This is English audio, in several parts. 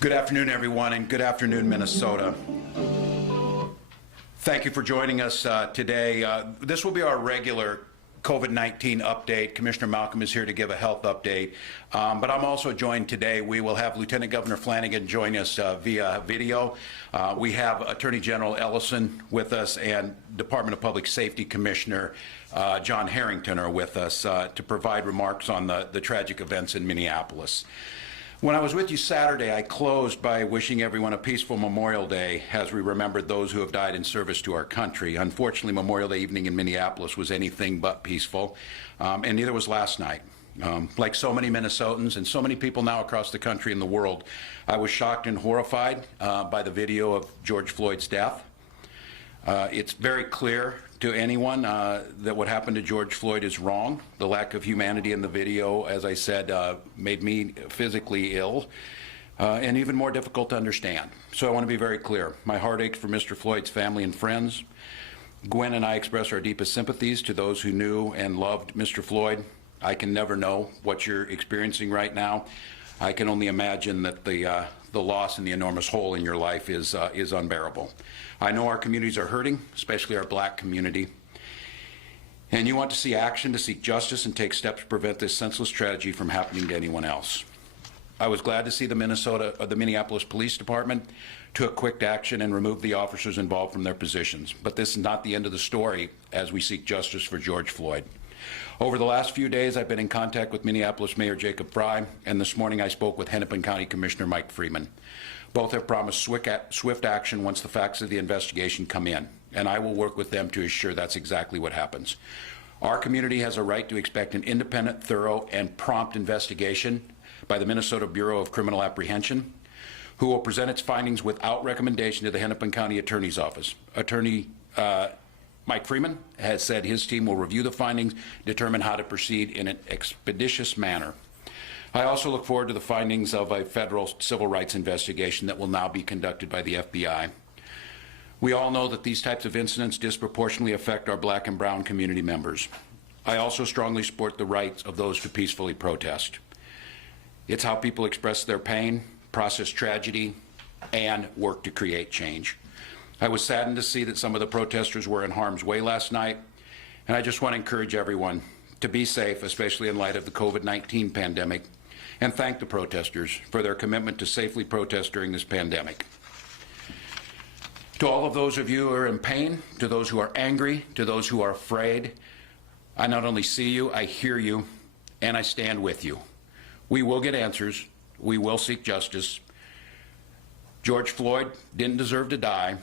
Good afternoon, everyone, and good afternoon, Minnesota. Thank you for joining us today. This will be our regular COVID-19 update. Commissioner Malcolm is here to give a health update, but I'm also joined today. We will have Lieutenant Governor Flanagan join us via video. We have Attorney General Ellison with us, and Department of Public Safety Commissioner John Harrington are with us to provide remarks on the tragic events in Minneapolis. When I was with you Saturday, I closed by wishing everyone a peaceful Memorial Day as we remembered those who have died in service to our country. Unfortunately, Memorial Day evening in Minneapolis was anything but peaceful, and neither was last night. Like so many Minnesotans and so many people now across the country and the world, I was shocked and horrified by the video of George Floyd's death. It's very clear to anyone that what happened to George Floyd is wrong. The lack of humanity in the video, as I said, made me physically ill and even more difficult to understand. So I want to be very clear. My heart aches for Mr. Floyd's family and friends. Gwen and I express our deepest sympathies to those who knew and loved Mr. Floyd. I can never know what you're experiencing right now. I can only imagine that the loss and the enormous hole in your life is unbearable. I know our communities are hurting, especially our black community. And you want to see action, to seek justice, and take steps to prevent this senseless tragedy from happening to anyone else. I was glad to see the Minneapolis Police Department took quick action and removed the officers involved from their positions. But this is not the end of the story as we seek justice for George Floyd. Over the last few days, I've been in contact with Minneapolis Mayor Jacob Frey, and this morning I spoke with Hennepin County Commissioner Mike Freeman. Both have promised swift action once the facts of the investigation come in, and I will work with them to assure that's exactly what happens. Our community has a right to expect an independent, thorough, and prompt investigation by the Minnesota Bureau of Criminal Apprehension, who will present its findings without recommendation to the Hennepin County Attorney's Office. Attorney Mike Freeman has said his team will review the findings, determine how to proceed in an expeditious manner. I also look forward to the findings of a federal civil rights investigation that will now be conducted by the FBI. We all know that these types of incidents disproportionately affect our black and brown community members. I also strongly support the rights of those to peacefully protest. It's how people express their pain, process tragedy, and work to create change. I was saddened to see that some of the protesters were in harm's way last night, and I just want to encourage everyone to be safe, especially in light of the COVID-19 pandemic, and thank the protesters for their commitment to safely protest during this pandemic. To all of those of you who are in pain, to those who are angry, to those who are afraid, I not only see you, I hear you, and I stand with you. We will get answers. We will seek justice. George Floyd didn't deserve to die,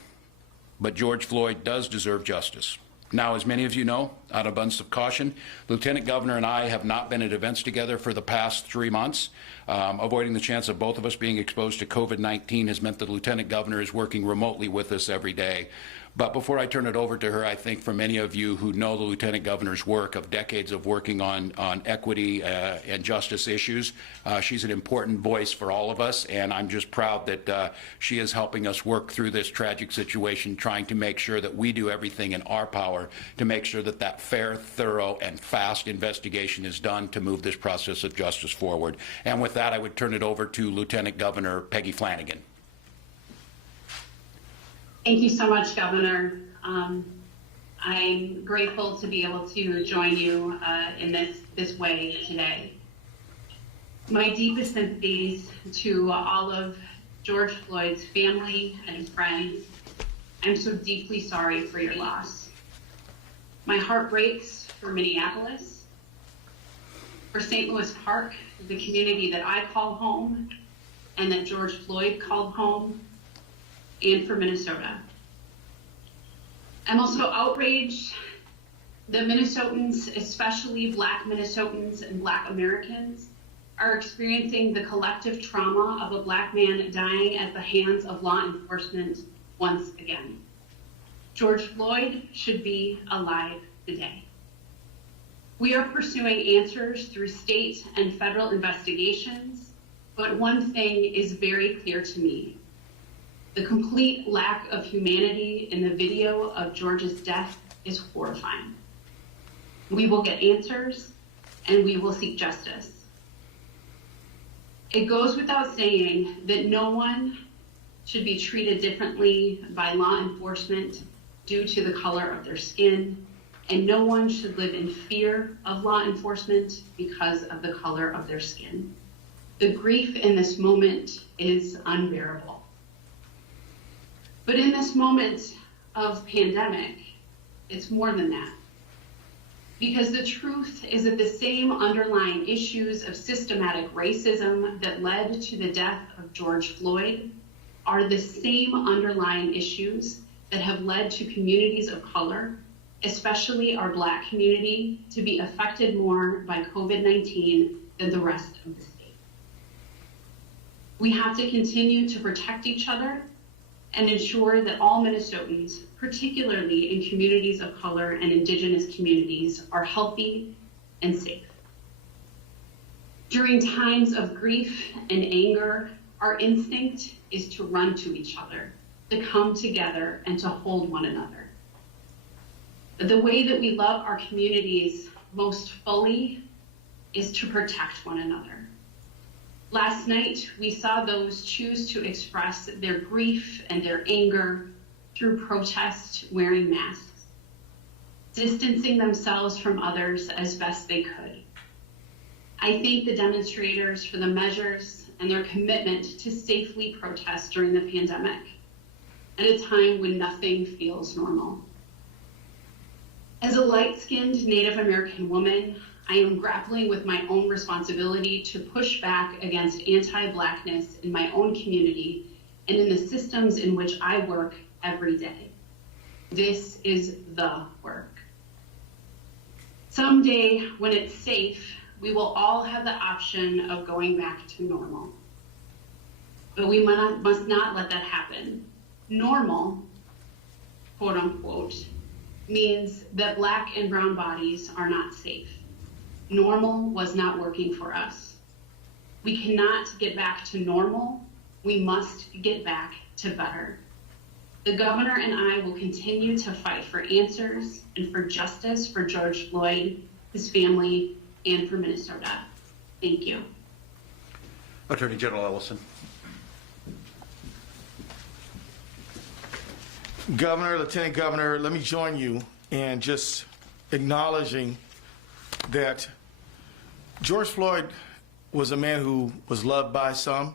but George Floyd does deserve justice. Now, as many of you know, out of abundance of caution, Lieutenant Governor and I have not been at events together for the past 3 months. Avoiding the chance of both of us being exposed to COVID-19 has meant the Lieutenant Governor is working remotely with us every day. But before I turn it over to her, I think for many of you who know the Lieutenant Governor's work of decades of working on equity and justice issues, she's an important voice for all of us, and I'm just proud that she is helping us work through this tragic situation, trying to make sure that we do everything in our power to make sure that that fair, thorough, and fast investigation is done to move this process of justice forward. And with that, I would turn it over to Lieutenant Governor Peggy Flanagan. Thank you so much, Governor. I'm grateful to be able to join you in this way today. My deepest sympathies to all of George Floyd's family and friends. I'm so deeply sorry for your loss. My heart breaks for Minneapolis, for St. Louis Park, the community that I call home and that George Floyd called home, and for Minnesota. I'm also outraged that Minnesotans, especially Black Minnesotans and Black Americans, are experiencing the collective trauma of a Black man dying at the hands of law enforcement once again. George Floyd should be alive today. We are pursuing answers through state and federal investigations, but one thing is very clear to me. The complete lack of humanity in the video of George's death is horrifying. We will get answers, and we will seek justice. It goes without saying that no one should be treated differently by law enforcement due to the color of their skin, and no one should live in fear of law enforcement because of the color of their skin. The grief in this moment is unbearable. But in this moment of pandemic, it's more than that. Because the truth is that the same underlying issues of systematic racism that led to the death of George Floyd are the same underlying issues that have led to communities of color, especially our Black community, to be affected more by COVID-19 than the rest of the state. We have to continue to protect each other and ensure that all Minnesotans, particularly in communities of color and Indigenous communities, are healthy and safe. During times of grief and anger, our instinct is to run to each other, to come together and to hold one another. The way that we love our communities most fully is to protect one another. Last night, we saw those choose to express their grief and their anger through protest wearing masks, distancing themselves from others as best they could. I thank the demonstrators for the measures and their commitment to safely protest during the pandemic at a time when nothing feels normal. As a light-skinned Native American woman, I am grappling with my own responsibility to push back against anti-Blackness in my own community and in the systems in which I work every day. This is the work. Someday, when it's safe, we will all have the option of going back to normal. But we must not let that happen. Normal, quote unquote, means that Black and brown bodies are not safe. Normal was not working for us. We cannot get back to normal. We must get back to better. The governor and I will continue to fight for answers and for justice for George Floyd, his family, and for Minnesota. Thank you. Attorney General Ellison. Governor, Lieutenant Governor, let me join you in just acknowledging that George Floyd was a man who was loved by some.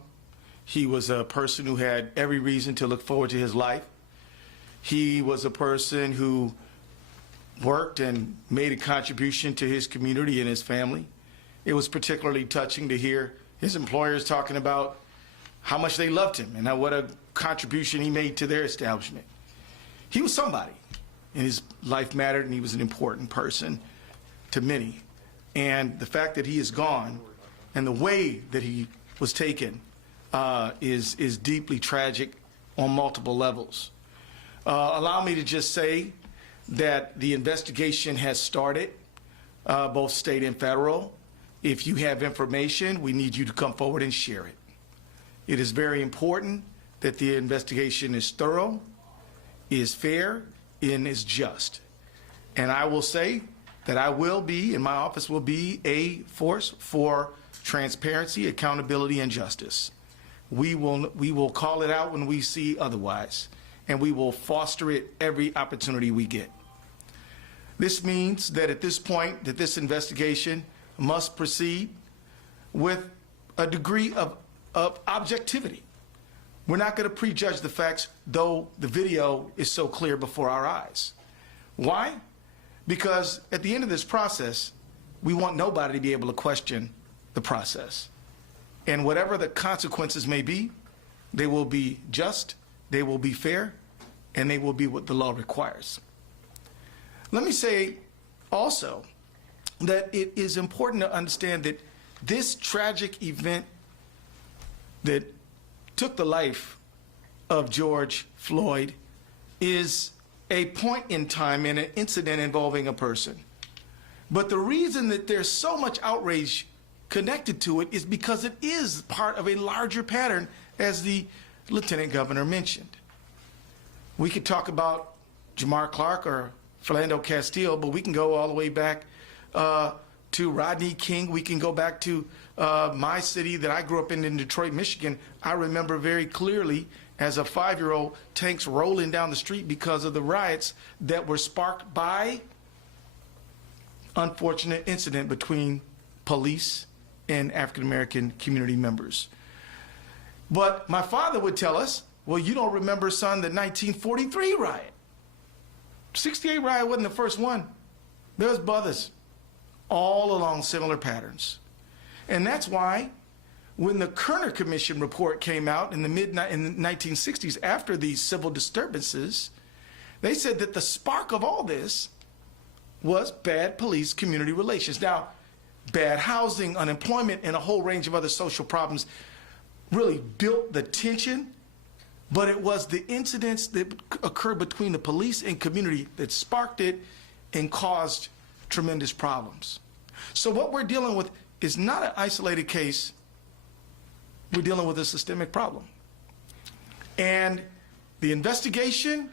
He was a person who had every reason to look forward to his life. He was a person who worked and made a contribution to his community and his family. It was particularly touching to hear his employers talking about how much they loved him and what a contribution he made to their establishment. He was somebody, and his life mattered, and he was an important person to many. And the fact that he is gone and the way that he was taken is deeply tragic on multiple levels. Allow me to just say that the investigation has started, both state and federal. If you have information, we need you to come forward and share it. It is very important that the investigation is thorough, is fair, and is just. And I will say that I will be, and my office will be, a force for transparency, accountability, and justice. We will call it out when we see otherwise, and we will foster it every opportunity we get. This means that at this point, that this investigation must proceed with a degree of objectivity. We're not going to prejudge the facts, though the video is so clear before our eyes. Why? Because at the end of this process, we want nobody to be able to question the process. And whatever the consequences may be, they will be just, they will be fair, and they will be what the law requires. Let me say also that it is important to understand that this tragic event that took the life of George Floyd is a point in time in an incident involving a person. But the reason that there's so much outrage connected to it is because it is part of a larger pattern, as the Lieutenant Governor mentioned. We could talk about Jamar Clark or Philando Castile, but we can go all the way back to Rodney King. We can go back to my city that I grew up in Detroit, Michigan. I remember very clearly as a 5-year-old, tanks rolling down the street because of the riots that were sparked by unfortunate incident between police and African-American community members. But my father would tell us, well, you don't remember, son, the 1943 riot. 68 riot wasn't the first one. There's others all along similar patterns. And that's why when the Kerner Commission report came out in the 1960s after these civil disturbances, they said that the spark of all this was bad police community relations. Now, bad housing, unemployment, and a whole range of other social problems really built the tension, but it was the incidents that occurred between the police and community that sparked it and caused tremendous problems. So what we're dealing with is not an isolated case. We're dealing with a systemic problem. And the investigation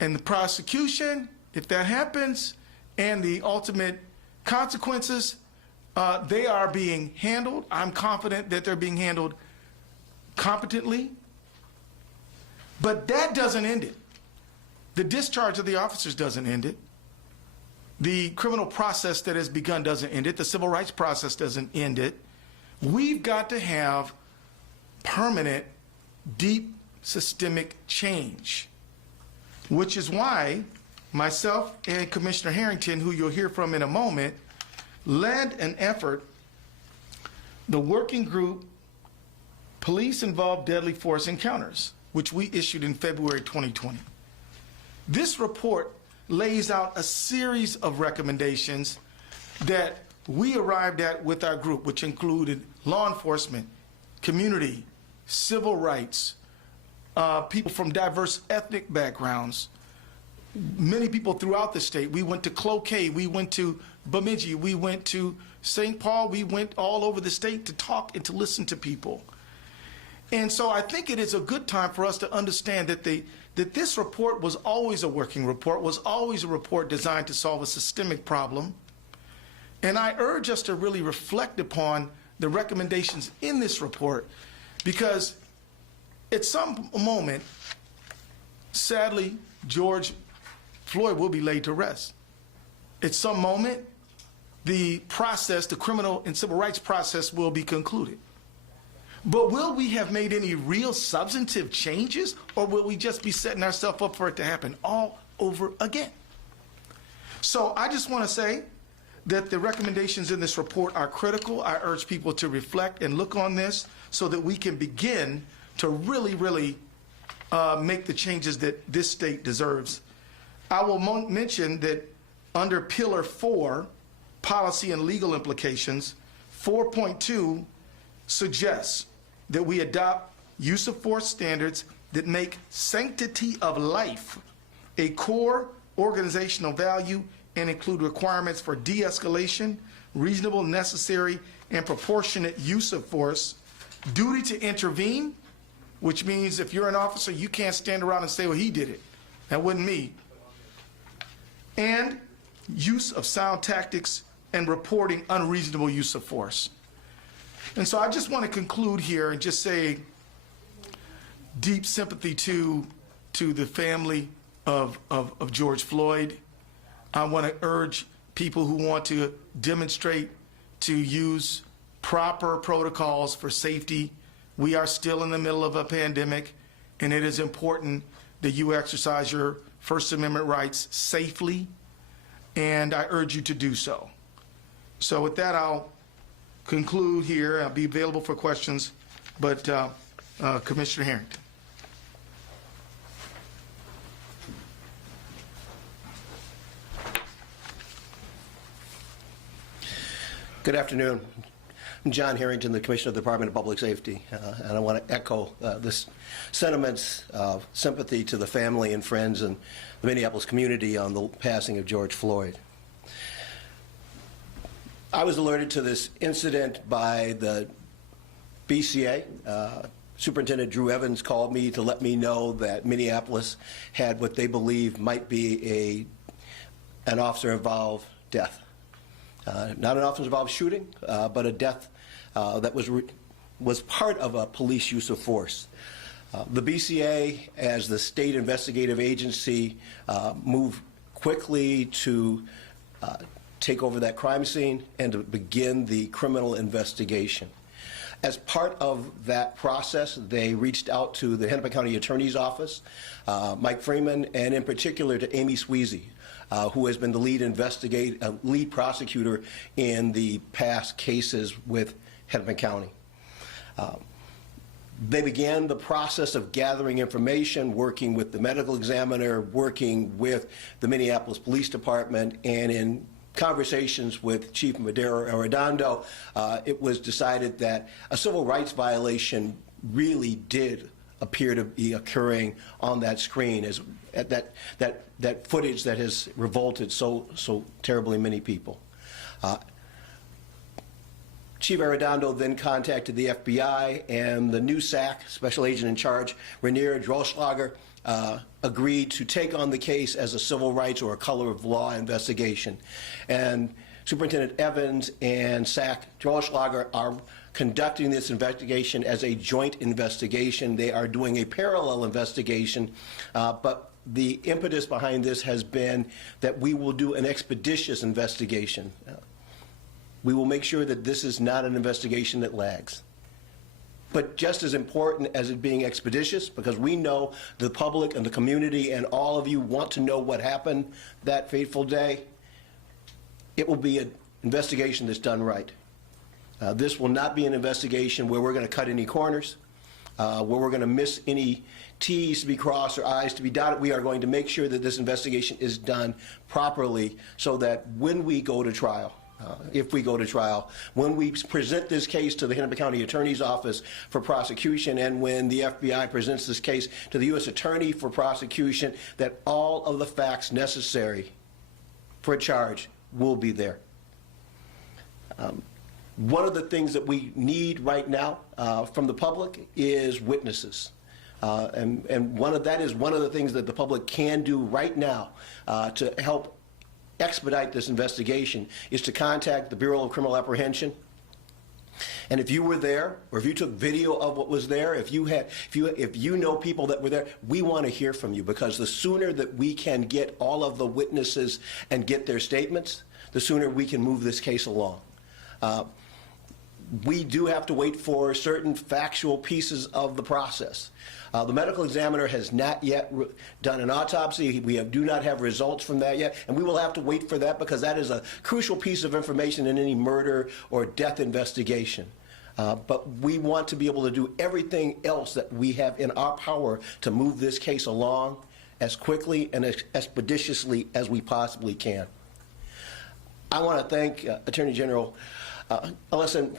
and the prosecution, if that happens, and the ultimate consequences, they are being handled. I'm confident that they're being handled competently. But that doesn't end it. The discharge of the officers doesn't end it. The criminal process that has begun doesn't end it. The civil rights process doesn't end it. We've got to have permanent, deep, systemic change, which is why myself and Commissioner Harrington, who you'll hear from in a moment, led an effort, the working group Police Involved Deadly Force Encounters, which we issued in February 2020. This report lays out a series of recommendations that we arrived at with our group, which included law enforcement, community, civil rights, people from diverse ethnic backgrounds, many people throughout the state. We went to Cloquet, we went to Bemidji, we went to St. Paul, we went all over the state to talk and to listen to people. And so I think it is a good time for us to understand that this report was always a working report, was always a report designed to solve a systemic problem. And I urge us to really reflect upon the recommendations in this report, because at some moment, sadly, George Floyd will be laid to rest. At some moment, the process, the criminal and civil rights process, will be concluded. But will we have made any real substantive changes, or will we just be setting ourselves up for it to happen all over again? So I just want to say that the recommendations in this report are critical. I urge people to reflect and look on this so that we can begin to really, really make the changes that this state deserves. I will mention that under Pillar 4, Policy and Legal Implications, 4.2 suggests that we adopt use of force standards that make sanctity of life a core organizational value and include requirements for de-escalation, reasonable, necessary, and proportionate use of force, duty to intervene, which means if you're an officer, you can't stand around and say, well, he did it. That wasn't me. And use of sound tactics and reporting unreasonable use of force. And so I just want to conclude here and just say deep sympathy to the family of George Floyd. I want to urge people who want to demonstrate to use proper protocols for safety. We are still in the middle of a pandemic, and it is important that you exercise your First Amendment rights safely, and I urge you to do so. So with that, I'll conclude here. I'll be available for questions, but Commissioner Harrington. Good afternoon. I'm John Harrington, the Commissioner of the Department of Public Safety, and I want to echo this sentiments of sympathy to the family and friends and the Minneapolis community on the passing of George Floyd. I was alerted to this incident by the BCA. Superintendent Drew Evans called me to let me know that Minneapolis had what they believe might be an officer-involved death. not an officer-involved shooting, but a death that was part of a police use of force. The BCA, as the state investigative agency, moved quickly to take over that crime scene and to begin the criminal investigation. As part of that process, they reached out to the Hennepin County Attorney's Office, Mike Freeman, and in particular to Amy Sweezy, who has been the lead prosecutor in the past cases with Hennepin County. They began the process of gathering information, working with the medical examiner, working with the Minneapolis Police Department, and in conversations with Chief Madero Arredondo, it was decided that a civil rights violation really did appear to be occurring on that screen, as that footage that has revolted so terribly many people. Chief Arredondo then contacted the FBI, and the new SAC, Special Agent in Charge, Rainier Droschlager, agreed to take on the case as a civil rights or a color of law investigation. And Superintendent Evans and SAC Droschlager are conducting this investigation as a joint investigation. They are doing a parallel investigation, but the impetus behind this has been that we will do an expeditious investigation. We will make sure that this is not an investigation that lags. But just as important as it being expeditious, because we know the public and the community and all of you want to know what happened that fateful day, it will be an investigation that's done right. This will not be an investigation where we're going to cut any corners, where we're going to miss any T's to be crossed or I's to be dotted. We are going to make sure that this investigation is done properly so that when we go to trial, if we go to trial, when we present this case to the Hennepin County Attorney's Office for prosecution, and when the FBI presents this case to the U.S. Attorney for prosecution, that all of the facts necessary for a charge will be there. One of the things that we need right now from the public is witnesses. And one of the things that the public can do right now to help expedite this investigation is to contact the Bureau of Criminal Apprehension. And if you were there, or if you took video of what was there, if you know people that were there, we want to hear from you, because the sooner that we can get all of the witnesses and get their statements, the sooner we can move this case along. We do have to wait for certain factual pieces of the process. The medical examiner has not yet done an autopsy. We do not have results from that yet, and we will have to wait for that, because that is a crucial piece of information in any murder or death investigation. But we want to be able to do everything else that we have in our power to move this case along as quickly and as expeditiously as we possibly can. I want to thank Attorney General Ellison.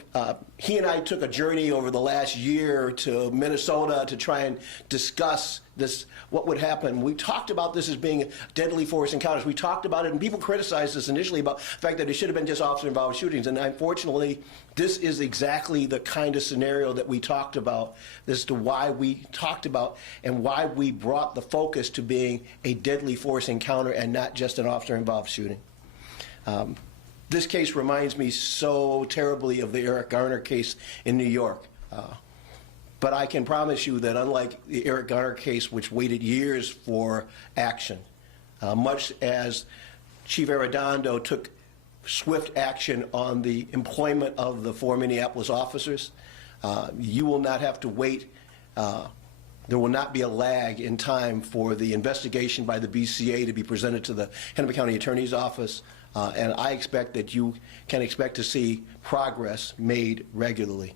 He and I took a journey over the last year to Minnesota to try and discuss this, what would happen. We talked about this as being deadly force encounters. We talked about it, and people criticized us initially about the fact that it should have been just officer-involved shootings. And unfortunately, this is exactly the kind of scenario that we talked about as to why we talked about and why we brought the focus to being a deadly force encounter and not just an officer-involved shooting. This case reminds me so terribly of the Eric Garner case in New York. But I can promise you that unlike the Eric Garner case, which waited years for action, much as Chief Arredondo took swift action on the employment of the 4 Minneapolis officers, you will not have to wait. There will not be a lag in time for the investigation by the BCA to be presented to the Hennepin County Attorney's Office. And I expect that you can expect to see progress made regularly.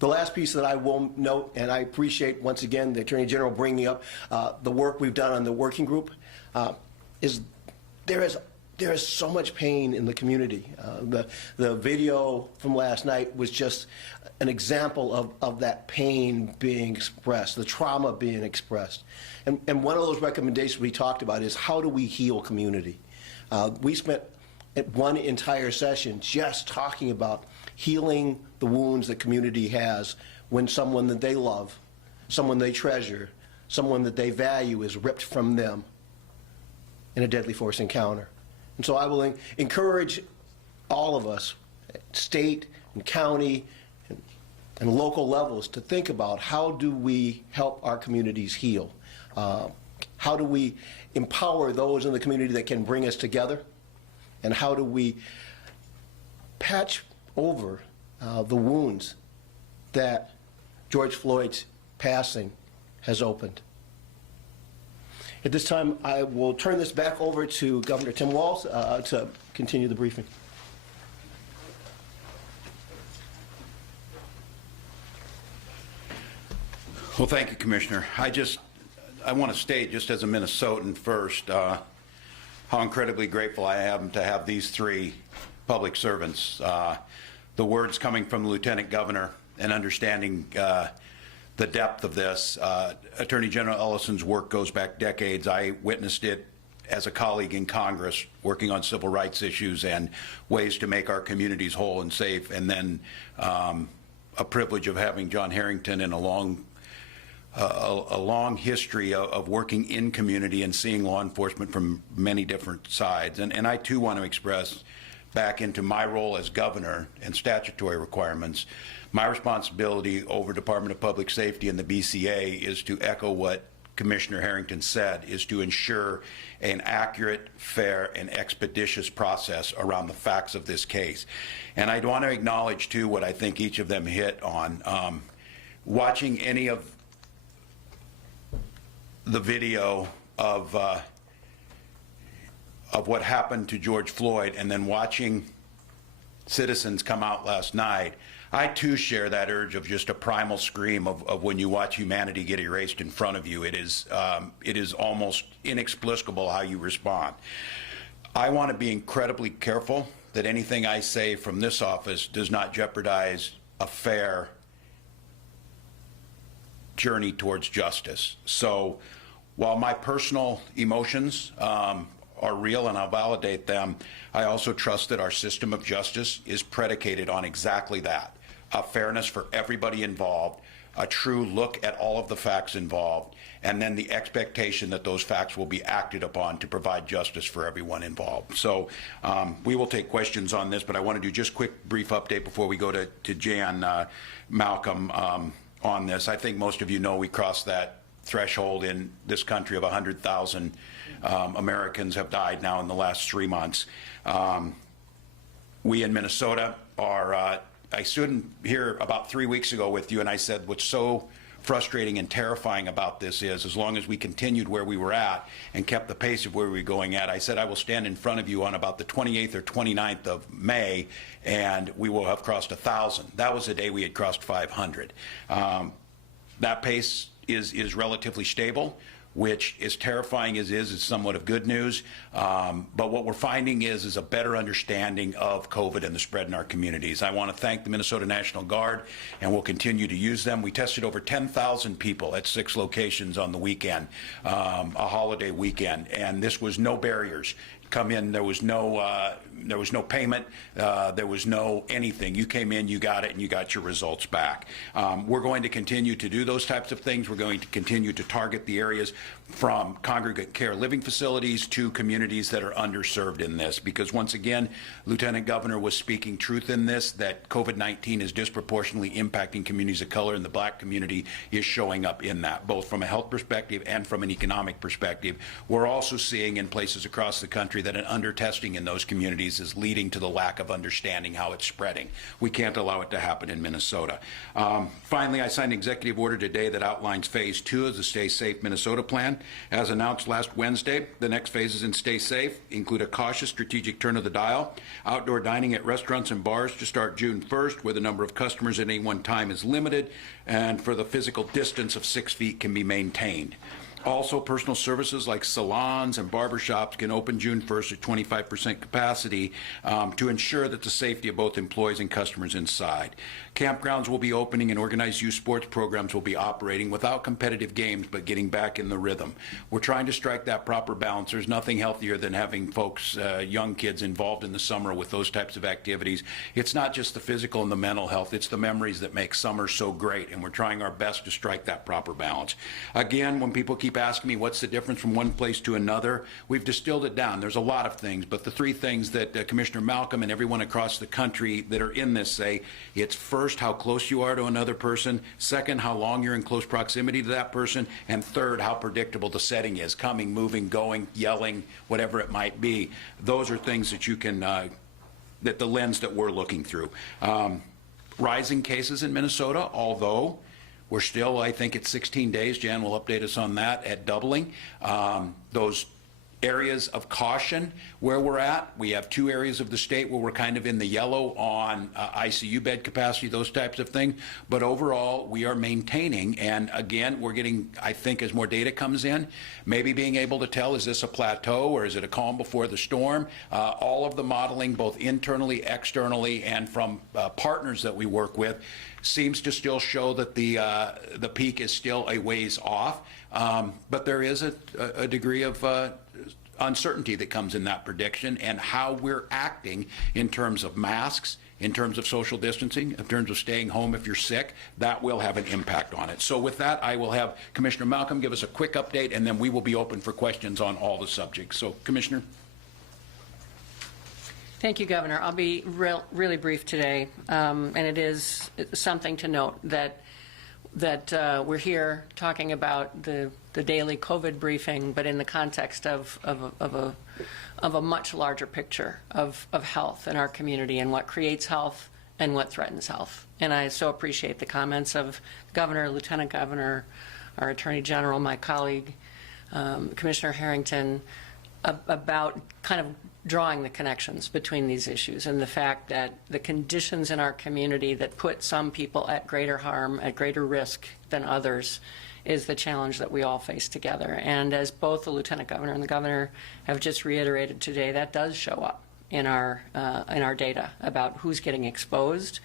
The last piece that I will note, and I appreciate once again the Attorney General bringing up the work we've done on the working group, is there is so much pain in the community. The video from last night was just an example of that pain being expressed, the trauma being expressed. And one of those recommendations we talked about is, how do we heal community? We spent one entire session just talking about healing the wounds the community has when someone that they love, someone they treasure, someone that they value is ripped from them in a deadly force encounter. And so I will encourage all of us, state and county and local levels, to think about how do we help our communities heal? How do we empower those in the community that can bring us together? And how do we patch over the wounds that George Floyd's passing has opened? At this time, I will turn this back over to Governor Tim Walz to continue the briefing. Well, thank you, Commissioner. I want to state, just as a Minnesotan first, how incredibly grateful I am to have these three public servants. The words coming from the Lieutenant Governor and understanding the depth of this. Attorney General Ellison's work goes back decades. I witnessed it as a colleague in Congress working on civil rights issues and ways to make our communities whole and safe, and then a privilege of having John Harrington in a long history of working in community and seeing law enforcement from many different sides. And I too want to express, back into my role as governor and statutory requirements, my responsibility over Department of Public Safety and the BCA is to echo what Commissioner Harrington said, is to ensure an accurate, fair, and expeditious process around the facts of this case. And I want to acknowledge too what I think each of them hit on. Watching any of the video of what happened to George Floyd, and then watching citizens come out last night, I too share that urge of just a primal scream of when you watch humanity get erased in front of you. It is almost inexplicable how you respond. I want to be incredibly careful that anything I say from this office does not jeopardize a fair journey towards justice. So while my personal emotions are real and I'll validate them, I also trust that our system of justice is predicated on exactly that, a fairness for everybody involved, a true look at all of the facts involved, and then the expectation that those facts will be acted upon to provide justice for everyone involved. So we will take questions on this, but I want to do just a quick brief update before we go to Jan Malcolm on this. I think most of you know we crossed that threshold in this country of 100,000 Americans have died now in the last 3 months. We in Minnesota are, I stood here about 3 weeks ago with you and I said what's so frustrating and terrifying about this is, as long as we continued where we were at and kept the pace of where we were going at, I said I will stand in front of you on about the 28th or 29th of May and we will have crossed 1,000. That was the day we had crossed 500. That pace is relatively stable, which is terrifying as is somewhat of good news. But what we're finding is a better understanding of COVID and the spread in our communities. I want to thank the Minnesota National Guard, and we'll continue to use them. We tested over 10,000 people at 6 locations on the weekend, a holiday weekend, and this was no barriers. Come in, there was no payment, there was no anything. You came in, you got it, and you got your results back. We're going to continue to do those types of things. We're going to continue to target the areas from congregate care living facilities to communities that are underserved in this, because once again, Lieutenant Governor was speaking truth in this, that COVID-19 is disproportionately impacting communities of color, and the black community is showing up in that, both from a health perspective and from an economic perspective. We're also seeing in places across the country that an under-testing in those communities is leading to the lack of understanding how it's spreading. We can't allow it to happen in Minnesota. Finally, I signed an executive order today that outlines phase 2 of the Stay Safe Minnesota plan. As announced last Wednesday, the next phases in Stay Safe include a cautious strategic turn of the dial, outdoor dining at restaurants and bars to start June 1st, where the number of customers at any one time is limited, and for the physical distance of 6 feet can be maintained. Also, personal services like salons and barbershops can open June 1st at 25% capacity to ensure that the safety of both employees and customers inside. Campgrounds will be opening and organized youth sports programs will be operating without competitive games, but getting back in the rhythm. We're trying to strike that proper balance. There's nothing healthier than having folks, young kids involved in the summer with those types of activities. It's not just the physical and the mental health, it's the memories that make summer so great, and we're trying our best to strike that proper balance. Again, when people keep keep asking me what's the difference from one place to another. We've distilled it down. There's a lot of things, but the three things that Commissioner Malcolm and everyone across the country that are in this say, it's first how close you are to another person, second how long you're in close proximity to that person, and third how predictable the setting is, coming, moving, going, yelling, whatever it might be. Those are things that you can, that the lens that we're looking through. Rising cases in Minnesota, although we're still, I think, at 16 days. Jan will update us on that, at doubling. Those areas of caution where we're at, we have 2 areas of the state where we're kind of in the yellow on ICU bed capacity, those types of things. But overall, we are maintaining, and again, we're getting, I think, as more data comes in, maybe being able to tell, is this a plateau or is it a calm before the storm? All of the modeling, both internally, externally, and from partners that we work with, seems to still show that the peak is still a ways off, but there is a degree of uncertainty that comes in that prediction, and how we're acting in terms of masks, in terms of social distancing, in terms of staying home if you're sick, that will have an impact on it. So with that, I will have Commissioner Malcolm give us a quick update, and then we will be open for questions on all the subjects. So, Commissioner. Thank you, Governor. I'll be really brief today, and it is something to note that we're here talking about the daily COVID briefing, but in the context of a much larger picture of health in our community and what creates health and what threatens health. And I so appreciate the comments of Governor, Lieutenant Governor, our Attorney General, my colleague, Commissioner Harrington, about kind of drawing the connections between these issues and the fact that the conditions in our community that put some people at greater harm, at greater risk than others, is the challenge that we all face together. And as both the Lieutenant Governor and the Governor have just reiterated today, that does show up in our data about who's getting exposed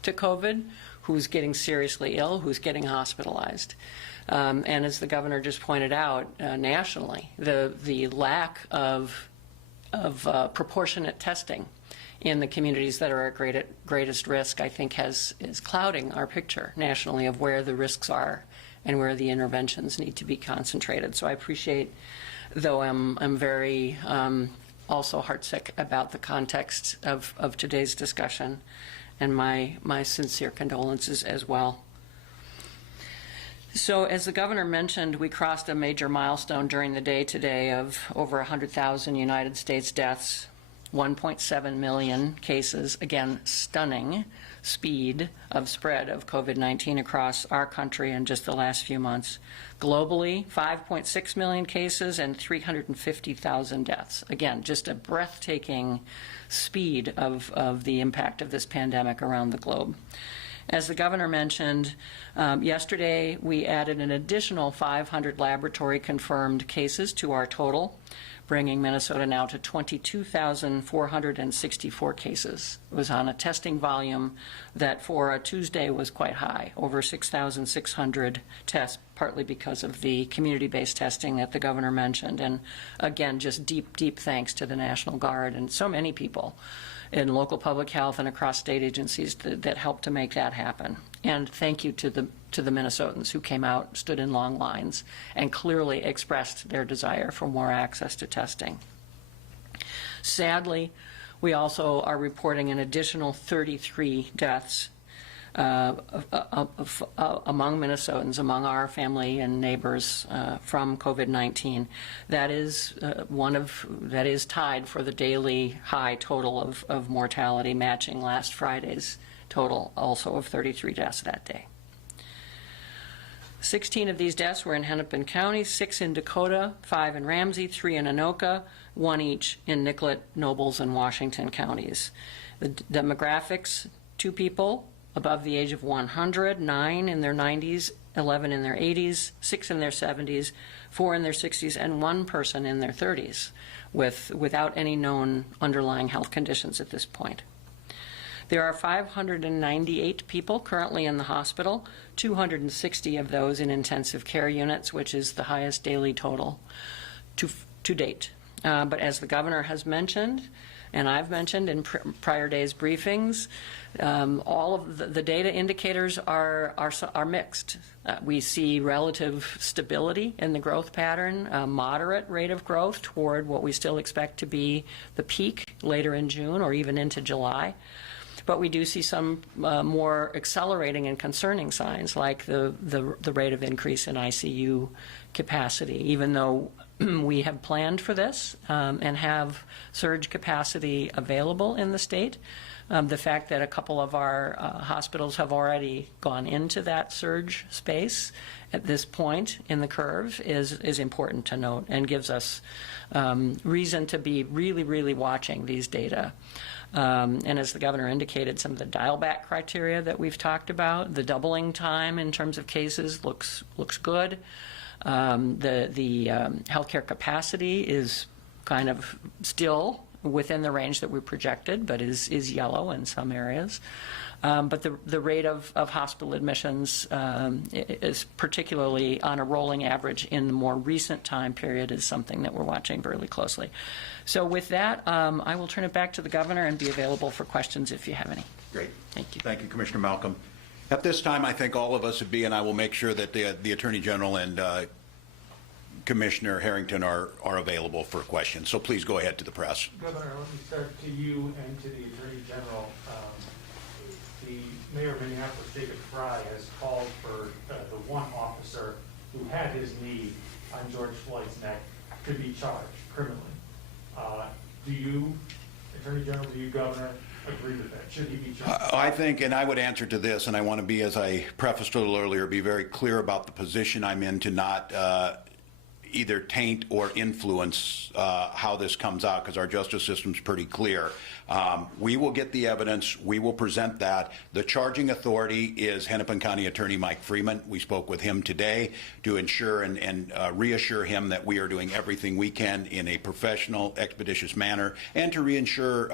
to COVID, who's getting seriously ill, who's getting hospitalized. And as the Governor just pointed out, nationally, the lack of proportionate testing in the communities that are at greatest risk, I think, is clouding our picture nationally of where the risks are and where the interventions need to be concentrated. So I appreciate, though I'm very also heartsick about the context of today's discussion, and my sincere condolences as well. So as the Governor mentioned, we crossed a major milestone during the day today of over 100,000 United States deaths, 1.7 million cases, again, stunning speed of spread of COVID-19 across our country in just the last few months. Globally, 5.6 million cases and 350,000 deaths. Again, just a breathtaking speed of the impact of this pandemic around the globe. As the Governor mentioned, yesterday we added an additional 500 laboratory-confirmed cases to our total, bringing Minnesota now to 22,464 cases. It was on a testing volume that for a Tuesday was quite high, over 6,600 tests, partly because of the community-based testing that the Governor mentioned. And again, just deep thanks to the National Guard and so many people in local public health and across state agencies that helped to make that happen. And thank you to the Minnesotans who came out, stood in long lines, and clearly expressed their desire for more access to testing. Sadly, we also are reporting an additional 33 deaths among Minnesotans, among our family and neighbors from COVID-19. That is that is tied for the daily high total of mortality, matching last Friday's total also of 33 deaths that day. 16 of these deaths were in Hennepin County, 6 in Dakota, 5 in Ramsey, 3 in Anoka, 1 each in Nicollet, Nobles, and Washington counties. The demographics: 2 people above the age of 100, 9 in their 90s, 11 in their 80s, 6 in their 70s, 4 in their 60s, and 1 person in their 30s without any known underlying health conditions at this point. There are 598 people currently in the hospital, 260 of those in intensive care units, which is the highest daily total to date. But as the Governor has mentioned, and I've mentioned in prior days' briefings, all of the data indicators are mixed. We see relative stability in the growth pattern, a moderate rate of growth toward what we still expect to be the peak later in June or even into July. But we do see some more accelerating and concerning signs, like the rate of increase in ICU capacity, even though we have planned for this and have surge capacity available in the state. The fact that a couple of our hospitals have already gone into that surge space at this point in the curve is important to note and gives us reason to be really, really watching these data. And as the governor indicated, some of the dial-back criteria that we've talked about, the doubling time in terms of cases looks good. The healthcare capacity is kind of still within the range that we projected, but is yellow in some areas. But the rate of hospital admissions is particularly on a rolling average in the more recent time period is something that we're watching really closely. So with that, I will turn it back to the governor and be available for questions if you have any. Great. Thank you. Thank you, Commissioner Malcolm. At this time, I think all of us would be, and I will make sure that the Attorney General and Commissioner Harrington are available for questions. So please go ahead to the press. Governor, let me start to you and to the Attorney General. The Mayor of Minneapolis, David Fry, has called for the one officer who had his knee on George Floyd's neck to be charged criminally. Do you, Attorney General, do you, Governor, agree with that? Should he be charged? I think, and I would answer to this, and I want to be, as I prefaced a little earlier, be very clear about the position I'm in to not either taint or influence how this comes out, because our justice system's pretty clear. We will get the evidence. We will present that. The charging authority is Hennepin County Attorney Mike Freeman. We spoke with him today to ensure and reassure him that we are doing everything we can in a professional, expeditious manner, and to reassure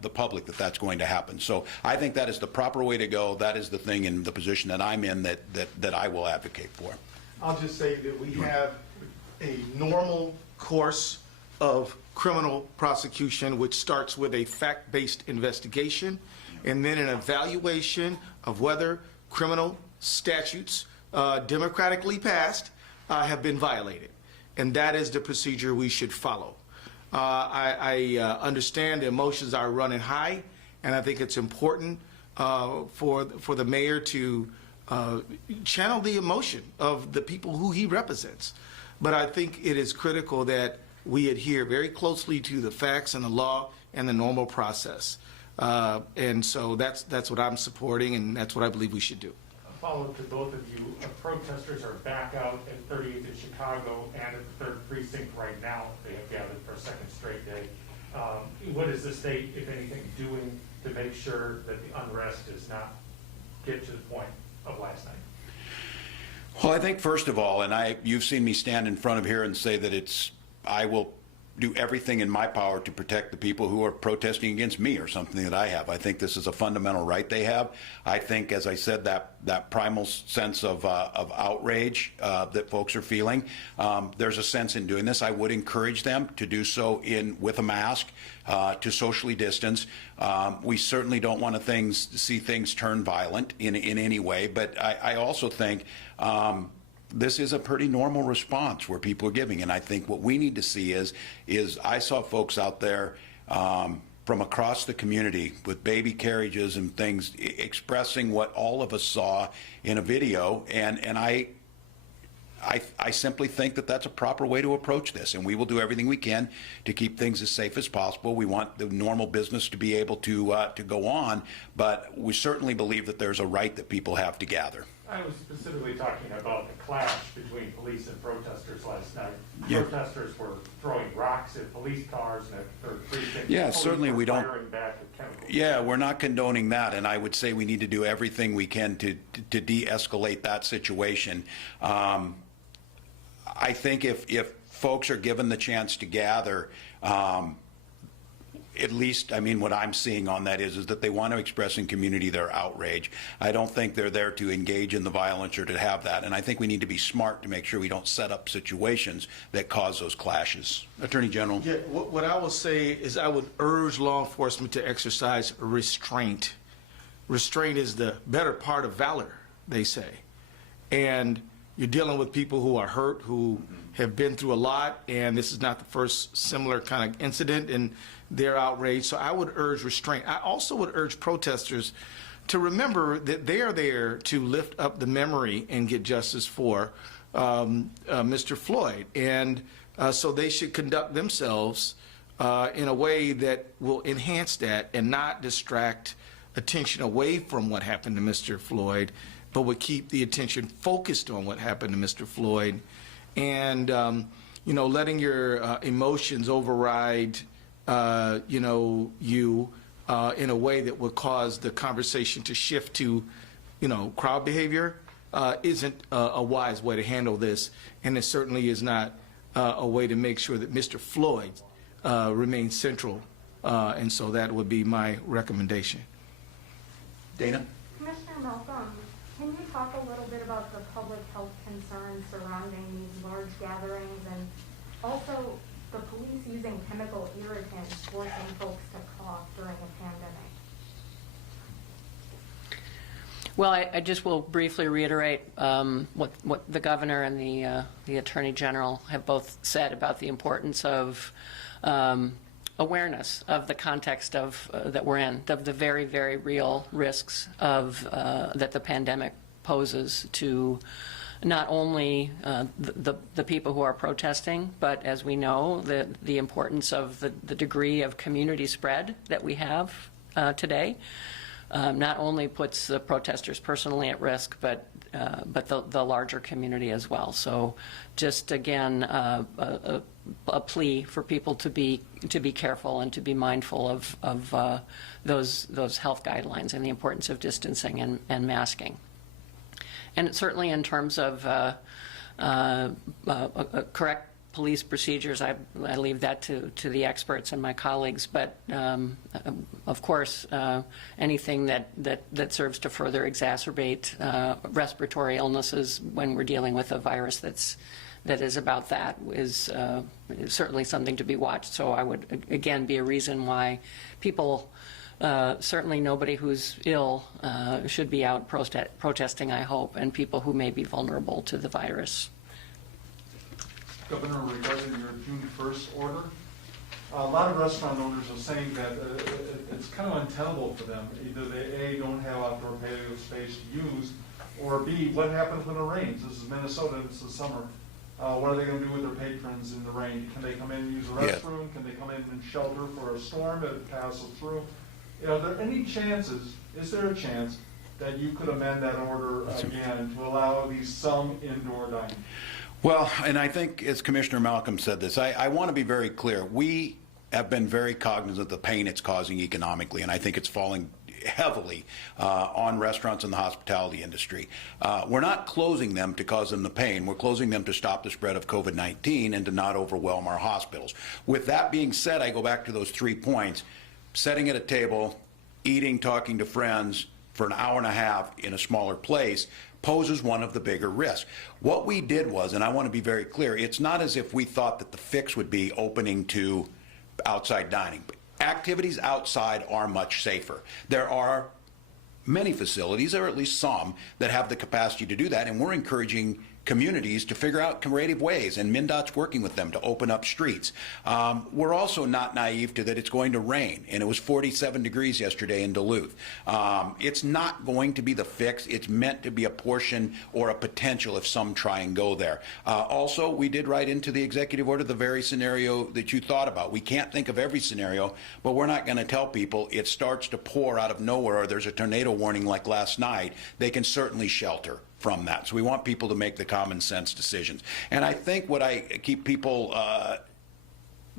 the public that that's going to happen. So I think that is the proper way to go. That is the thing in the position that I'm in that I will advocate for. I'll just say that we have a normal course of criminal prosecution, which starts with a fact-based investigation and then an evaluation of whether criminal statutes democratically passed have been violated. And that is the procedure we should follow. I understand the emotions are running high, and I think it's important for the mayor to channel the emotion of the people who he represents. But I think it is critical that we adhere very closely to the facts and the law and the normal process. And so that's what I'm supporting, and that's what I believe we should do. A follow-up to both of you. Protesters are back out at 38th in Chicago and at the 3rd Precinct right now. They have gathered for a second straight day. What is the state, if anything, doing to make sure that the unrest does not get to the point of last night? Well, I think first of all, and you've seen me stand in front of here and say that I will do everything in my power to protect the people who are protesting against me or something that I have. I think this is a fundamental right they have. I think, as I said, that primal sense of outrage that folks are feeling, there's a sense in doing this. I would encourage them to do so with a mask, to socially distance. We certainly don't want to see things turn violent in any way, but I also think this is a pretty normal response where people are giving. And I think what we need to see is I saw folks out there from across the community with baby carriages and things expressing what all of us saw in a video. And I simply think that that's a proper way to approach this. And we will do everything we can to keep things as safe as possible. We want the normal business to be able to go on, but we certainly believe that there's a right that people have to gather. I was specifically talking about the clash between police and protesters last night. Yeah. Protesters were throwing rocks at police cars and at 3rd Precinct. Yeah, Police certainly were we don't. firing back with chemicals. Yeah, we're not condoning that, and I would say we need to do everything we can to de-escalate that situation. I think if folks are given the chance to gather, at least, I mean, what I'm seeing on that is that they want to express in community their outrage. I don't think they're there to engage in the violence or to have that, and I think we need to be smart to make sure we don't set up situations that cause those clashes. Attorney General. Yeah, what I will say is I would urge law enforcement to exercise restraint. Restraint is the better part of valor, they say. And you're dealing with people who are hurt, who have been through a lot, and this is not the first similar kind of incident, and they're outraged. So I would urge restraint. I also would urge protesters to remember that they are there to lift up the memory and get justice for Mr. Floyd. And so they should conduct themselves in a way that will enhance that and not distract attention away from what happened to Mr. Floyd, but would keep the attention focused on what happened to Mr. Floyd. And, letting your emotions override, you in a way that would cause the conversation to shift to, crowd behavior isn't a wise way to handle this. And it certainly is not a way to make sure that Mr. Floyd remains central. And so that would be my recommendation. Dana? Commissioner Malcolm, can you talk a little bit about the public health concerns surrounding these large gatherings and also the police using chemical irritants forcing folks to cough during a pandemic? Well, I just will briefly reiterate what the governor and the attorney general have both said about the importance of awareness of the context of that we're in, of the very, very real risks of that the pandemic poses to not only the people who are protesting, but as we know, the importance of the degree of community spread that we have today. Not only puts the protesters personally at risk, but the larger community as well. So, just again, a plea for people to be careful and to be mindful of those health guidelines and the importance of distancing and masking. And certainly in terms of correct police procedures, I leave that to the experts and my colleagues. But of course, anything that serves to further exacerbate respiratory illnesses when we're dealing with a virus that is about that is certainly something to be watched. So I would again be a reason why people. Certainly nobody who's ill should be out protesting, I hope, and people who may be vulnerable to the virus. Governor, regarding your June 1st order, a lot of restaurant owners are saying that it's kind of untenable for them. Either they, A, don't have outdoor patio space to use, or B, what happens when it rains? This is Minnesota, it's the summer. What are they going to do with their patrons in the rain? Can they come in and use the restroom? Can they come in and shelter for a storm if it passes through? Are there any chances, is there a chance that you could amend that order again to allow at least some indoor dining? Well, and I think, as Commissioner Malcolm said this, I want to be very clear. We have been very cognizant of the pain it's causing economically, and I think it's falling heavily on restaurants and the hospitality industry. We're not closing them to cause them the pain. We're closing them to stop the spread of COVID-19 and to not overwhelm our hospitals. With that being said, I go back to those 3 points. Sitting at a table, eating, talking to friends for an hour and a half in a smaller place poses one of the bigger risks. What we did was, and I want to be very clear, it's not as if we thought that the fix would be opening to outside dining. Activities outside are much safer. There are many facilities, or at least some, that have the capacity to do that, and we're encouraging communities to figure out creative ways, and MnDOT's working with them to open up streets. We're also not naive to that it's going to rain, and it was 47 degrees yesterday in Duluth. It's not going to be the fix. It's meant to be a portion or a potential if some try and go there. Also, we did write into the executive order the very scenario that you thought about. We can't think of every scenario, but we're not going to tell people it starts to pour out of nowhere or there's a tornado warning like last night. They can certainly shelter from that. So we want people to make the common sense decisions. And I think what I keep people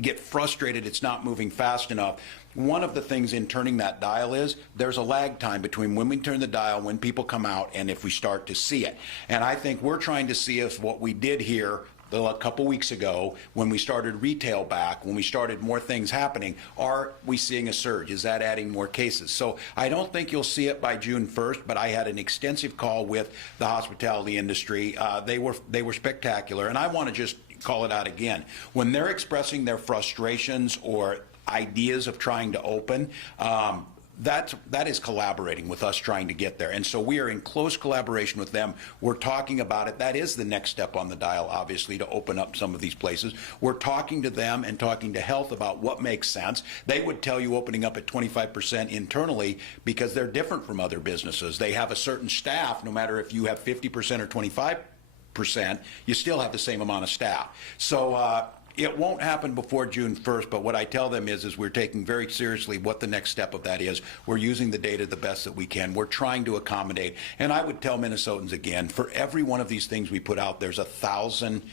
get frustrated it's not moving fast enough. One of the things in turning that dial is there's a lag time between when we turn the dial, when people come out, and if we start to see it. And I think we're trying to see if what we did here a couple weeks ago when we started retail back, when we started more things happening, are we seeing a surge? Is that adding more cases? So I don't think you'll see it by June 1st, but I had an extensive call with the hospitality industry. They were spectacular, and I want to just call it out again. When they're expressing their frustrations or ideas of trying to open, that is collaborating with us trying to get there. And so we are in close collaboration with them. We're talking about it. That is the next step on the dial, obviously, to open up some of these places. We're talking to them and talking to health about what makes sense. They would tell you opening up at 25% internally because they're different from other businesses. They have a certain staff, no matter if you have 50% or 25%, you still have the same amount of staff. So it won't happen before June 1st, but what I tell them is we're taking very seriously what the next step of that is. We're using the data the best that we can. We're trying to accommodate. And I would tell Minnesotans again, for every one of these things we put out, there's 1,000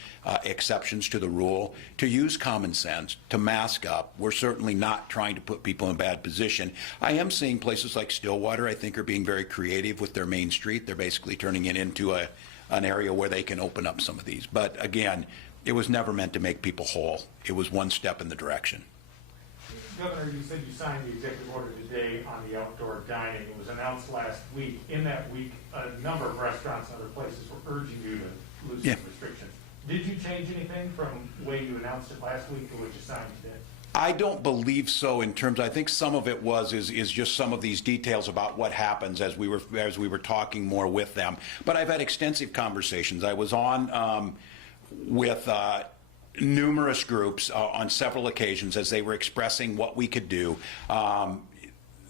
exceptions to the rule. To use common sense, to mask up, we're certainly not trying to put people in a bad position. I am seeing places like Stillwater, I think, are being very creative with their main street. They're basically turning it into an area where they can open up some of these. But again, it was never meant to make people whole. It was one step in the direction. Governor, you said you signed the executive order today on the outdoor dining. It was announced last week. In that week, a number of restaurants and other places were urging you to loosen restrictions. Did you change anything from the way you announced it last week to what you signed today? I don't believe so. In terms, I think some of it is just some of these details about what happens as we were talking more with them. But I've had extensive conversations. I was on with numerous groups on several occasions as they were expressing what we could do.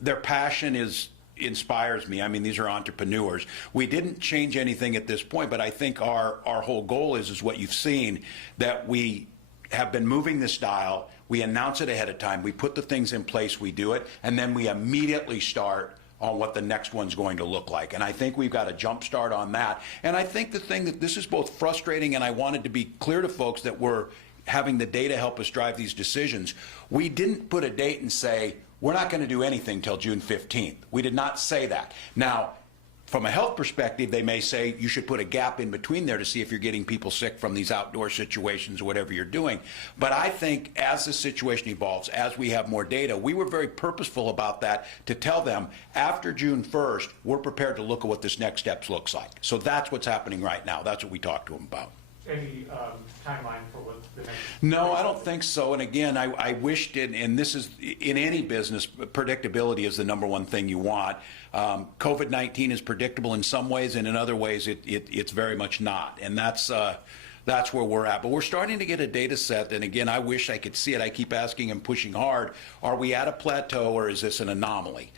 Their passion inspires me. I mean, these are entrepreneurs. We didn't change anything at this point, but I think our whole goal is what you've seen, that we have been moving this dial. We announce it ahead of time. We put the things in place, we do it, and then we immediately start on what the next one's going to look like. And I think we've got a jump start on that. And I think the thing that this is both frustrating, and I wanted to be clear to folks that we're having the data help us drive these decisions. We didn't put a date and say, we're not going to do anything till June 15th. We did not say that. Now, from a health perspective, they may say you should put a gap in between there to see if you're getting people sick from these outdoor situations or whatever you're doing. But I think as the situation evolves, as we have more data, we were very purposeful about that to tell them after June 1st, we're prepared to look at what this next steps looks like. So that's what's happening right now. That's what we talked to them about. Any timeline for what the next? No, I don't think so. And again, I wished it, and this is, in any business, predictability is the number one thing you want. COVID-19 is predictable in some ways, and in other ways it's very much not. And that's where we're at. But we're starting to get a data set, and again, I wish I could see it. I keep asking and pushing hard, are we at a plateau or is this an anomaly?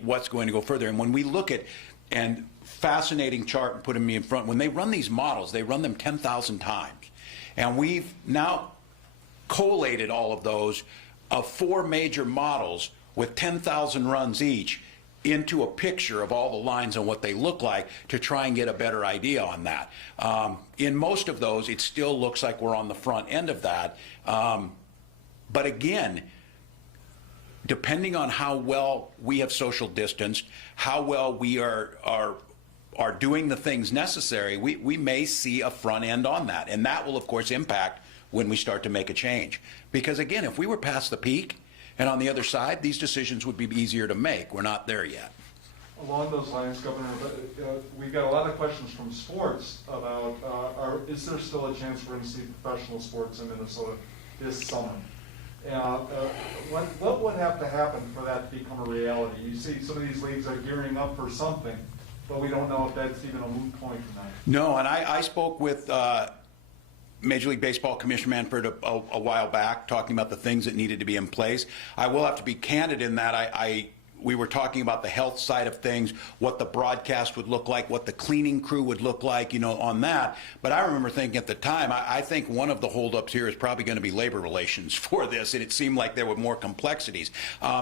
What's going to go further? And when we look at, and fascinating chart and putting me in front, when they run these models, they run them 10,000 times. And we've now collated all of those of 4 major models with 10,000 runs each into a picture of all the lines and what they look like to try and get a better idea on that. In most of those, it still looks like we're on the front end of that. But again, depending on how well we have social distanced, how well we are doing the things necessary, we may see a front end on that. And that will, of course, impact when we start to make a change. Because again, if we were past the peak and on the other side, these decisions would be easier to make. We're not there yet. Along those lines, Governor, we've got a lot of questions from sports about is there still a chance we're going to see professional sports in Minnesota this summer? What would have to happen for that to become a reality? You see some of these leagues are gearing up for something, but we don't know if that's even a moot point tonight. No, and I spoke with Major League Baseball Commissioner Manfred a while back, talking about the things that needed to be in place. I will have to be candid in that we were talking about the health side of things, what the broadcast would look like, what the cleaning crew would look like, on that. But I remember thinking at the time, I think one of the holdups here is probably going to be labor relations for this, and it seemed like there were more complexities.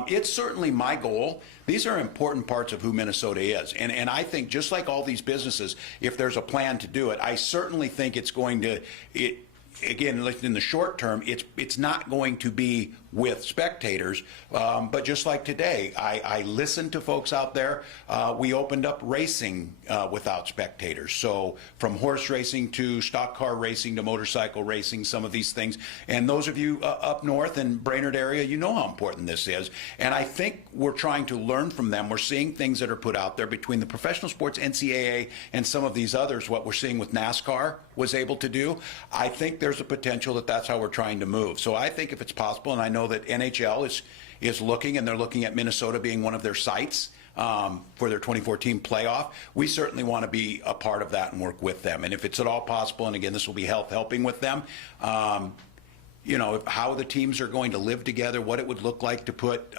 It's certainly my goal. These are important parts of who Minnesota is. And I think just like all these businesses, if there's a plan to do it, I certainly think it's going to, again, in the short term, it's not going to be with spectators, but just like today, I listened to folks out there. We opened up racing without spectators. So from horse racing to stock car racing to motorcycle racing, some of these things. And those of you up north in Brainerd area, you know how important this is. And I think we're trying to learn from them. We're seeing things that are put out there between the professional sports, NCAA, and some of these others, what we're seeing with NASCAR was able to do. I think there's a potential that that's how we're trying to move. So I think if it's possible, and I know that NHL is looking, and they're looking at Minnesota being one of their sites for their 2014 playoff, we certainly want to be a part of that and work with them. And if it's at all possible, and again, this will be health helping with them, you know, how the teams are going to live together, what it would look like to put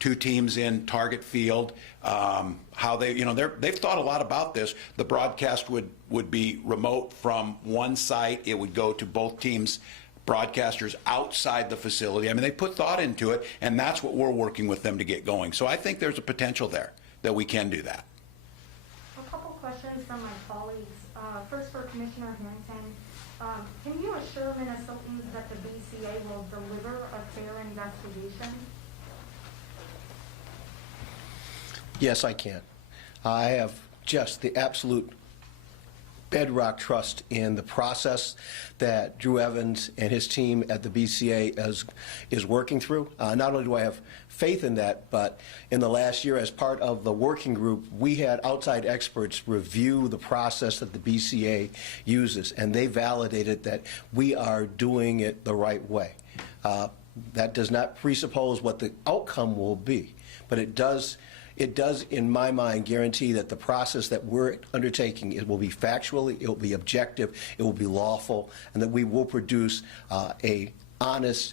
two teams in target field, how they, you know, they've thought a lot about this. The broadcast would be remote from one site. It would go to both teams' broadcasters outside the facility. I mean, they put thought into it, and that's what we're working with them to get going. So I think there's a potential there that we can do that. A couple questions from my colleagues. First for Commissioner Harrington. Can you assure Minnesotans that the BCA will deliver a fair investigation? Yes, I can. I have just the absolute bedrock trust in the process that Drew Evans and his team at the BCA is working through. Not only do I have faith in that, but in the last year, as part of the working group, we had outside experts review the process that the BCA uses, and they validated that we are doing it the right way. That does not presuppose what the outcome will be, but it does, in my mind, guarantee that the process that we're undertaking, it will be factually, it will be objective, it will be lawful, and that we will produce a honest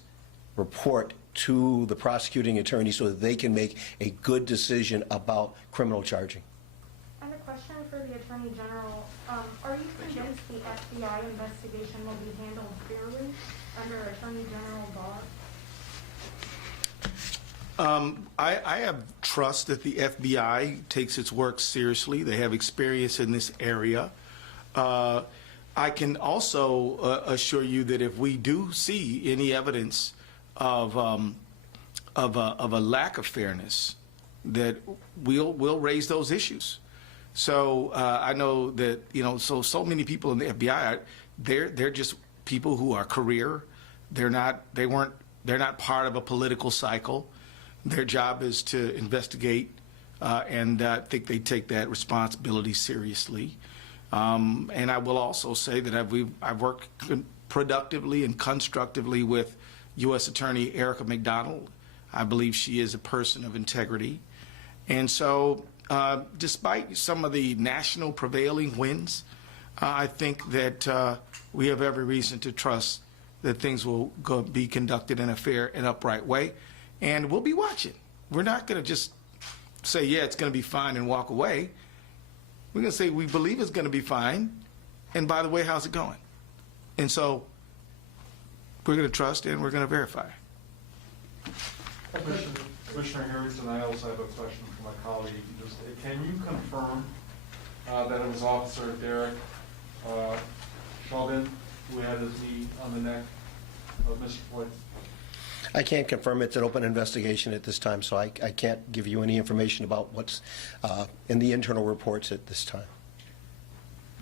report to the prosecuting attorney so that they can make a good decision about criminal charging. And a question for the Attorney General. Are you convinced the FBI investigation will be handled fairly under Attorney General Barr? I have trust that the FBI takes its work seriously. They have experience in this area. I can also assure you that if we do see any evidence of a lack of fairness, that we'll raise those issues. So I know that, you know, so many people in the FBI, they're just people who are career. They're not part of a political cycle. Their job is to investigate, and I think they take that responsibility seriously. And I will also say that I've worked productively and constructively with U.S. Attorney Erica McDonald. I believe she is a person of integrity. And so despite some of the national prevailing winds, I think that we have every reason to trust that things will be conducted in a fair and upright way. And we'll be watching. We're not going to just say, yeah, it's going to be fine and walk away. We're going to say we believe it's going to be fine. And by the way, how's it going? And so we're going to trust and we're going to verify. Commissioner Harrington, I also have a question for my colleague. Just, can you confirm that it was Officer Derek Chauvin who had his knee on the neck of Mr. Floyd? I can't confirm. It's an open investigation at this time, so I can't give you any information about what's in the internal reports at this time.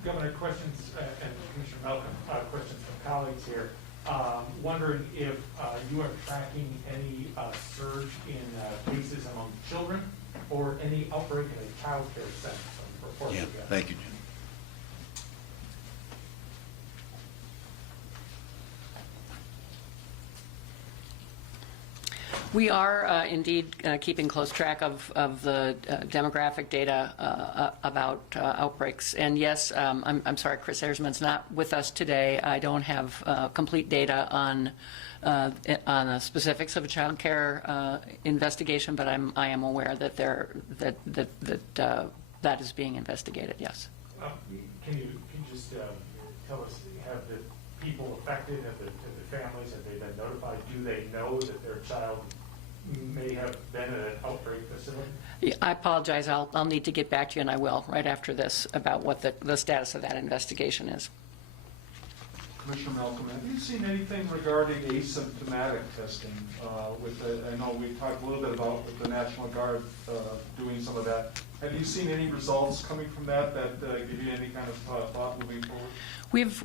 Governor, questions, and Commissioner Malcolm, questions from colleagues here. Wondering if you are tracking any surge in cases among children or any outbreak in a child care center. Yeah, thank you, Jim. We are indeed keeping close track of the demographic data about outbreaks. And yes, I'm sorry, Chris Ersman's not with us today. I don't have complete data on the specifics of a child care investigation, but I am aware that that is being investigated. Yes. Can you just tell us, have the people affected, have the families, have they been notified? Do they know that their child may have been at an outbreak facility? I apologize. I'll need to get back to you, and I will right after this, about what the status of that investigation is. Commissioner Malcolm, have you seen anything regarding asymptomatic testing? I know we talked a little bit about with the National Guard doing some of that. Have you seen any results coming from that give you any kind of thought moving forward?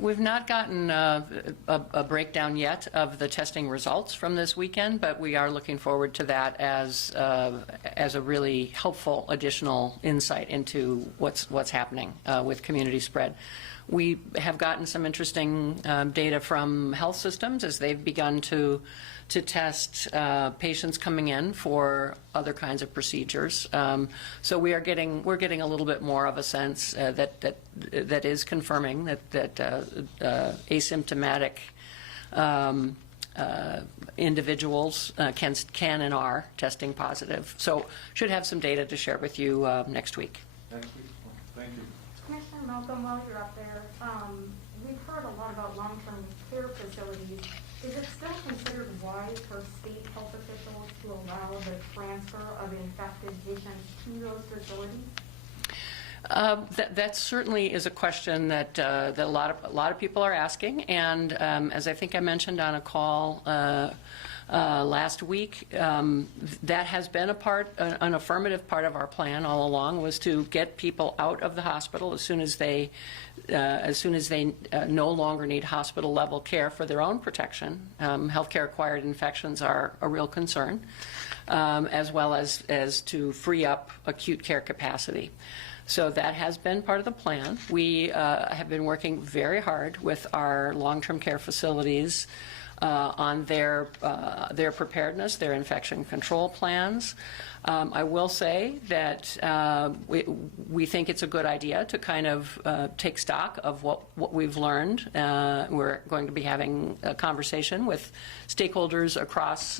We've not gotten a breakdown yet of the testing results from this weekend, but we are looking forward to that as a really helpful additional insight into what's happening with community spread. We have gotten some interesting data from health systems as they've begun to test patients coming in for other kinds of procedures. So we're getting a little bit more of a sense that is confirming that asymptomatic individuals can and are testing positive. So should have some data to share with you next week. Next week? Thank you. Commissioner Malcolm, while you're up there, we've heard a lot about long-term care facilities. Is it still considered wise for state health officials to allow the transfer of infected patients to those facilities? That certainly is a question that a lot of people are asking, and as I think I mentioned on a call last week, that has been an affirmative part of our plan all along, was to get people out of the hospital as soon as they no longer need hospital level care for their own protection. Healthcare acquired infections are a real concern, as well as to free up acute care capacity. So that has been part of the plan. We have been working very hard with our long-term care facilities on their preparedness, their infection control plans. I will say that we think it's a good idea to kind of take stock of what we've learned. We're going to be having a conversation with stakeholders across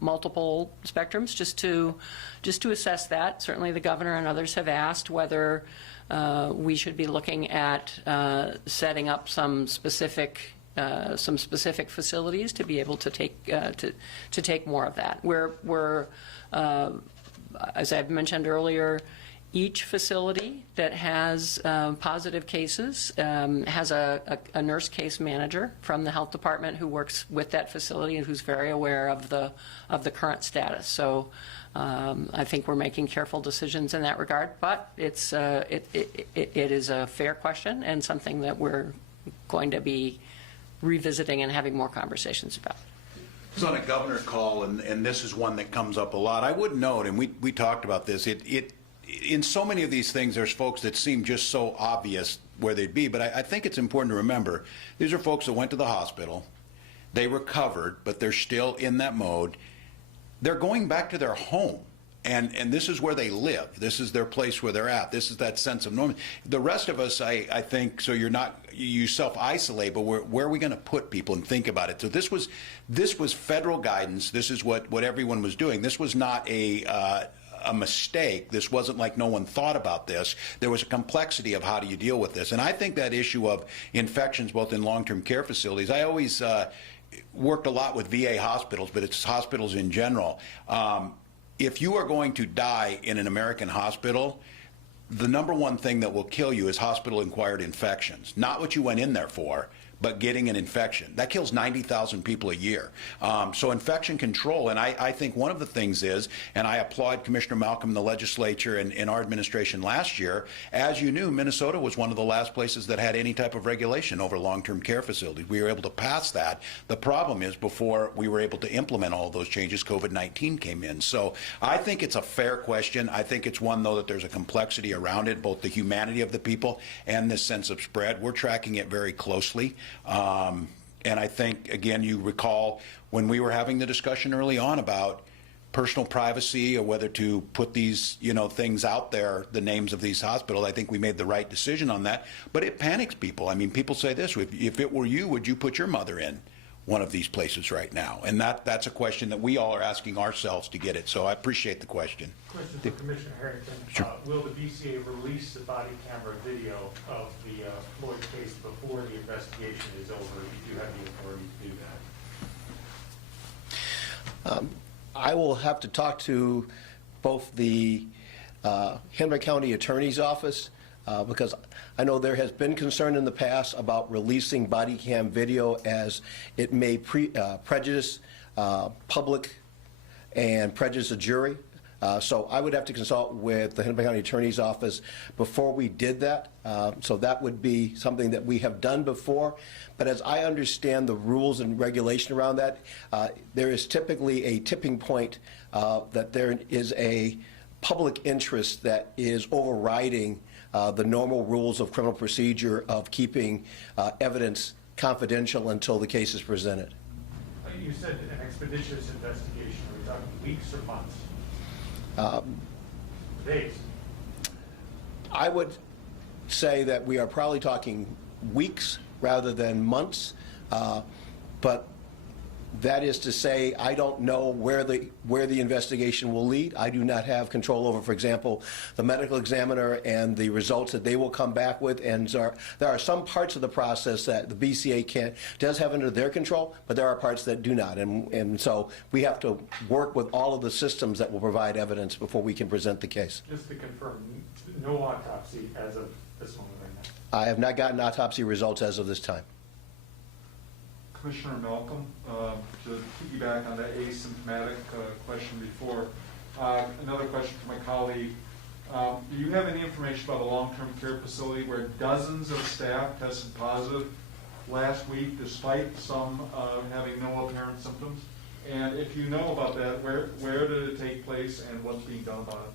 multiple spectrums just to assess that. Certainly the governor and others have asked whether we should be looking at setting up some specific facilities to be able to take more of that. We're as I've mentioned earlier, each facility that has positive cases has a nurse case manager from the health department who works with that facility and who's very aware of the current status. So I think we're making careful decisions in that regard, but it is a fair question and something that we're going to be revisiting and having more conversations about. I was on a governor call, and this is one that comes up a lot. I would note, and we talked about this, in so many of these things, there's folks that seem just so obvious where they'd be, but I think it's important to remember, these are folks that went to the hospital, they recovered, but they're still in that mode. They're going back to their home. And this is where they live. This is their place where they're at. This is that sense of normal. The rest of us, I think, so you self-isolate, but where are we going to put people and think about it? So this was federal guidance. This is what everyone was doing. This was not a mistake. This wasn't like no one thought about this. There was a complexity of how do you deal with this. And I think that issue of infections, both in long-term care facilities, I always worked a lot with VA hospitals, but it's hospitals in general. If you are going to die in an American hospital, the number one thing that will kill you is hospital-acquired infections. Not what you went in there for, but getting an infection. That kills 90,000 people a year. So infection control, and I think one of the things is, and I applaud Commissioner Malcolm, the legislature, and our administration last year, as you knew, Minnesota was one of the last places that had any type of regulation over long-term care facilities. We were able to pass that. The problem is, before we were able to implement all of those changes, COVID-19 came in. So I think it's a fair question. I think it's one, though, that there's a complexity around it, both the humanity of the people and this sense of spread. We're tracking it very closely. And I think, again, you recall when we were having the discussion early on about personal privacy or whether to put these, things out there, the names of these hospitals, I think we made the right decision on that. But it panics people. I mean, people say this, if it were you, would you put your mother in one of these places right now? And that's a question that we all are asking ourselves to get it. So I appreciate the question. Question for Commissioner Harrington. Sure. Will the BCA release the body camera video of the Floyd case before the investigation is over? If you have the authority to do that. I will have to talk to both the Henry County Attorney's Office because I know there has been concern in the past about releasing body cam video as it may prejudice public and prejudice a jury. So I would have to consult with the Hennepin County Attorney's Office before we did that. So that would be something that we have done before. But as I understand the rules and regulation around that, there is typically a tipping point that there is a public interest that is overriding the normal rules of criminal procedure of keeping evidence confidential until the case is presented. You said an expeditious investigation. Are we talking weeks or months? Days. I would say that we are probably talking weeks rather than months, but that is to say, I don't know where the investigation will lead. I do not have control over, for example, the medical examiner and the results that they will come back with. And there are some parts of the process that the BCA does have under their control, but there are parts that do not. And so we have to work with all of the systems that will provide evidence before we can present the case. Just to confirm, no autopsy as of this moment right now? I have not gotten autopsy results as of this time. Commissioner Malcolm, to piggyback on that asymptomatic question before, another question for my colleague. Do you have any information about a long-term care facility where dozens of staff tested positive last week despite some having no apparent symptoms? And if you know about that, where did it take place and what's being done about it?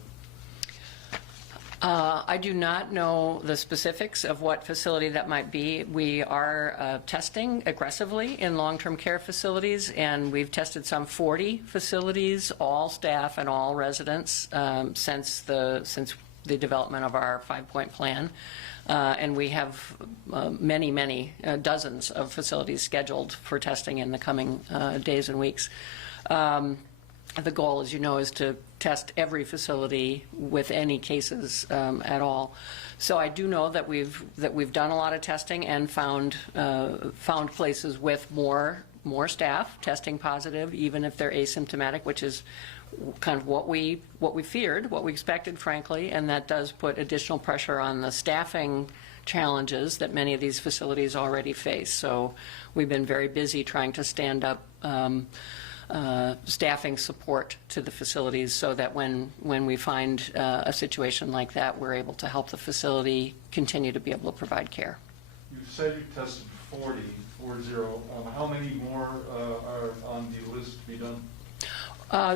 I do not know the specifics of what facility that might be. We are testing aggressively in long-term care facilities, and we've tested some 40 facilities, all staff and all residents, since the development of our 5-point plan. And we have many dozens of facilities scheduled for testing in the coming days and weeks. The goal, as you know, is to test every facility with any cases at all. So I do know that we've done a lot of testing and found places with more staff testing positive, even if they're asymptomatic, which is kind of what we feared, what we expected, frankly, and that does put additional pressure on the staffing challenges that many of these facilities already face. So we've been very busy trying to stand up staffing support to the facilities so that when we find a situation like that, we're able to help the facility continue to be able to provide care. You said you tested 40. How many more are on the list to be done?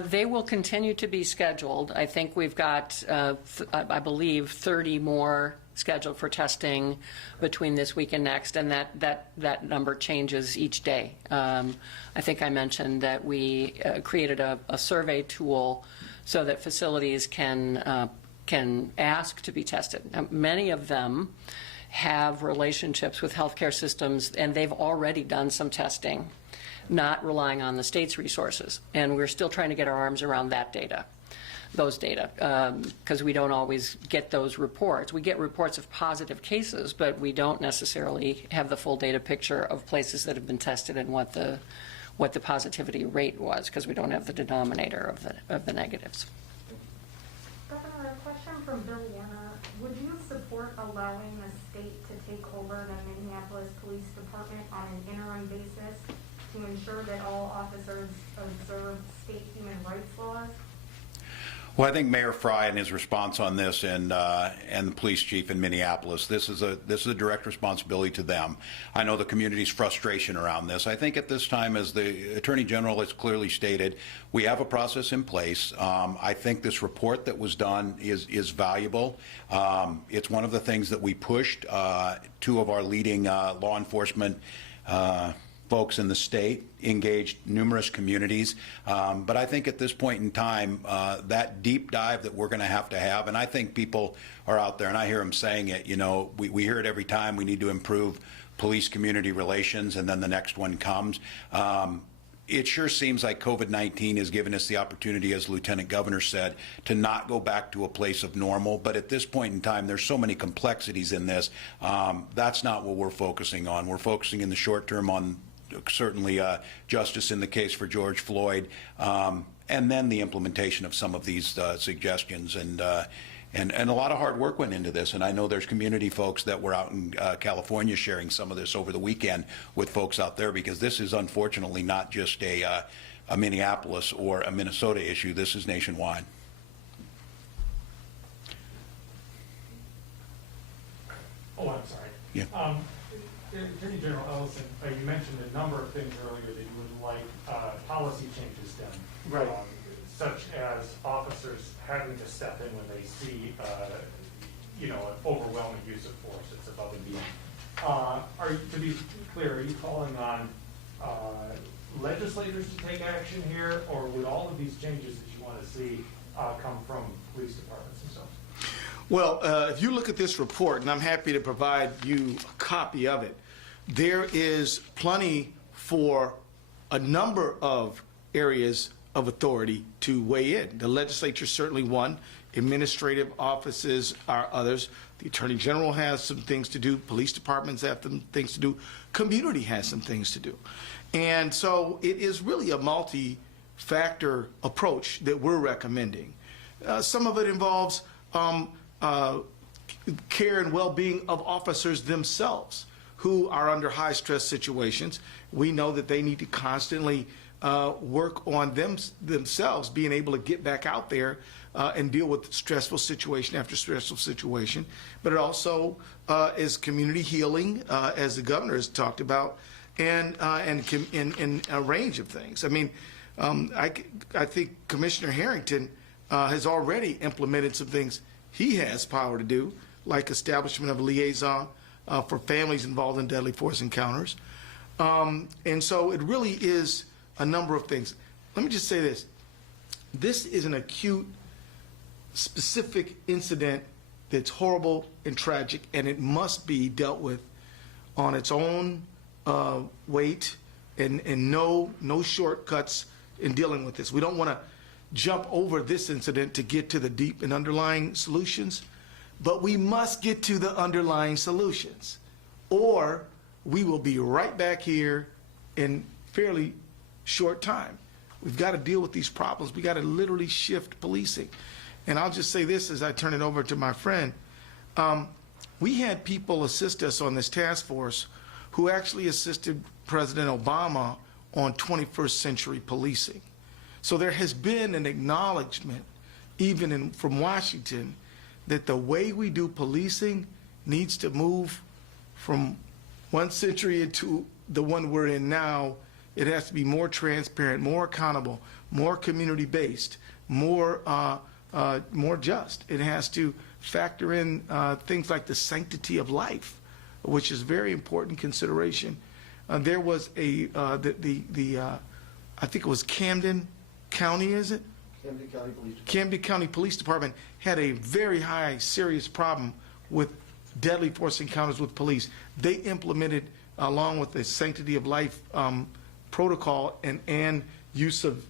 They will continue to be scheduled. I think we've got, I believe, 30 more scheduled for testing between this week and next, and that number changes each day. I think I mentioned that we created a survey tool so that facilities can ask to be tested. Now, many of them have relationships with healthcare systems, and they've already done some testing, not relying on the state's resources. And we're still trying to get our arms around those data, because we don't always get those reports. We get reports of positive cases, but we don't necessarily have the full data picture of places that have been tested and what the positivity rate was, because we don't have the denominator of the negatives. Governor, a question from Bill Warner. Would you support allowing the state to take over the Minneapolis Police Department on an interim basis to ensure that all officers observe state human rights laws? Well, I think Mayor Fry and his response on this and the police chief in Minneapolis, this is a direct responsibility to them. I know the community's frustration around this. I think at this time, as the Attorney General has clearly stated, we have a process in place. I think this report that was done is valuable. It's one of the things that we pushed. Two of our leading law enforcement folks in the state engaged numerous communities, but I think at this point in time, that deep dive that we're going to have, and I think people are out there, and I hear them saying it, you know, we hear it every time, we need to improve police-community relations, and then the next one comes. It sure seems like COVID-19 has given us the opportunity, as Lieutenant Governor said, to not go back to a place of normal. But at this point in time, there's so many complexities in this. That's not what we're focusing on. We're focusing in the short term on certainly justice in the case for George Floyd, and then the implementation of some of these suggestions. And a lot of hard work went into this, and I know there's community folks that were out in California sharing some of this over the weekend with folks out there, because this is unfortunately not just a Minneapolis or a Minnesota issue. This is nationwide. Oh, I'm sorry. Yeah. Attorney General Ellison, you mentioned a number of things earlier that you would like policy changes done. Right. Such as officers having to step in when they see, an overwhelming use of force that's above and beyond. To be clear, are you calling on legislators to take action here, or would all of these changes that you want to see come from police departments themselves? Well, if you look at this report, and I'm happy to provide you a copy of it, there is plenty for a number of areas of authority to weigh in. The legislature certainly one. Administrative offices are others. The Attorney General has some things to do. Police departments have some things to do. Community has some things to do. And so it is really a multi-factor approach that we're recommending. Some of it involves care and well-being of officers themselves who are under high-stress situations. We know that they need to constantly work on themselves being able to get back out there and deal with stressful situation after stressful situation. But it also is community healing, as the governor has talked about, and a range of things. I mean, I think Commissioner Harrington has already implemented some things he has power to do, like establishment of a liaison for families involved in deadly force encounters. And so it really is a number of things. Let me just say this. This is an acute, specific incident that's horrible and tragic, and it must be dealt with on its own weight, and no shortcuts in dealing with this. We don't want to jump over this incident to get to the deep and underlying solutions, but we must get to the underlying solutions, or we will be right back here in fairly short time. We've got to deal with these problems. We got to literally shift policing. And I'll just say this as I turn it over to my friend. We had people assist us on this task force who actually assisted President Obama on 21st century policing. So there has been an acknowledgement, even from Washington, that the way we do policing needs to move from one century into the one we're in now. It has to be more transparent, more accountable, more community-based, more just. It has to factor in things like the sanctity of life, which is very important consideration. There was I think it was Camden County, is it? Camden County Police Department. Camden County Police Department had a very high, serious problem with deadly force encounters with police. They implemented, along with the sanctity of life protocol and use of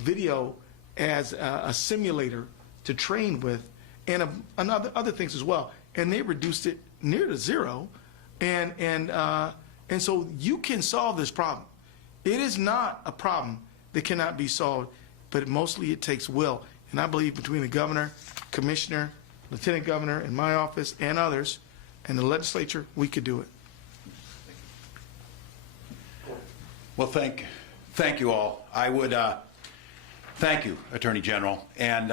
video as a simulator to train with, and other things as well. And they reduced it near to zero. And so you can solve this problem. It is not a problem that cannot be solved, but mostly it takes will. And I believe between the governor, commissioner, lieutenant governor, and my office, and others, and the legislature, we could do it. Well, thank you all. I would thank you, Attorney General. And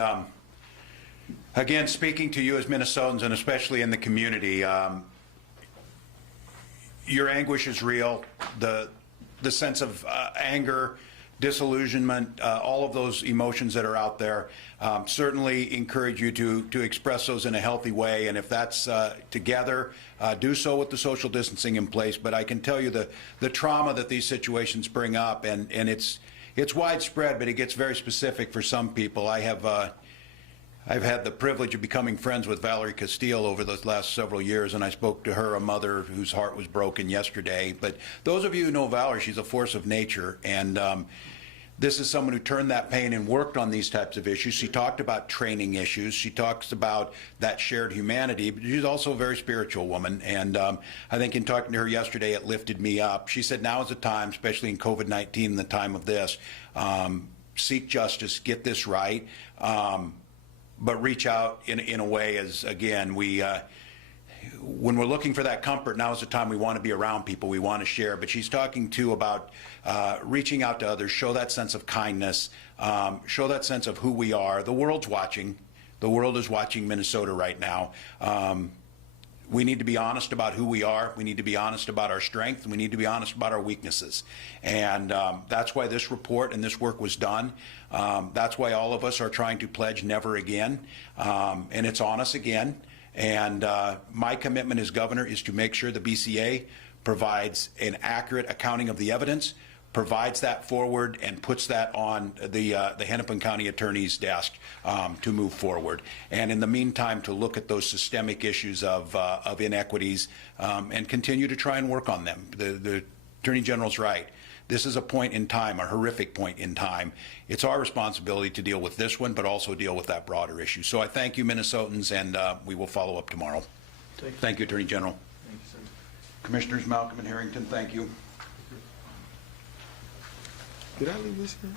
again, speaking to you as Minnesotans, and especially in the community, your anguish is real. The sense of anger, disillusionment, all of those emotions that are out there, certainly encourage you to express those in a healthy way. And if that's together, do so with the social distancing in place. But I can tell you the trauma that these situations bring up, and it's widespread, but it gets very specific for some people. I've had the privilege of becoming friends with Valerie Castile over the last several years, and I spoke to her, a mother whose heart was broken yesterday. But those of you who know Valerie, she's a force of nature, and this is someone who turned that pain and worked on these types of issues. She talked about training issues. She talks about that shared humanity, but she's also a very spiritual woman, and I think in talking to her yesterday, it lifted me up. She said now is the time, especially in COVID-19, the time of this, seek justice, get this right. but reach out in a way as, again, when we're looking for that comfort, now is the time we want to be around people, we want to share. But she's talking too about reaching out to others, show that sense of kindness, show that sense of who we are. The world's watching. The world is watching Minnesota right now. We need to be honest about who we are. We need to be honest about our strength, and we need to be honest about our weaknesses. And that's why this report and this work was done. That's why all of us are trying to pledge never again. And it's on us again. And my commitment as governor is to make sure the BCA provides an accurate accounting of the evidence, provides that forward, and puts that on the Hennepin County Attorney's desk to move forward. And in the meantime, to look at those systemic issues of inequities and continue to try and work on them. The Attorney General's right. This is a point in time, a horrific point in time. It's our responsibility to deal with this one, but also deal with that broader issue. So I thank you, Minnesotans, and we will follow up tomorrow. Thank you, Attorney General. Thank you, sir. Commissioners Malcolm and Harrington, thank you. Did I leave this here?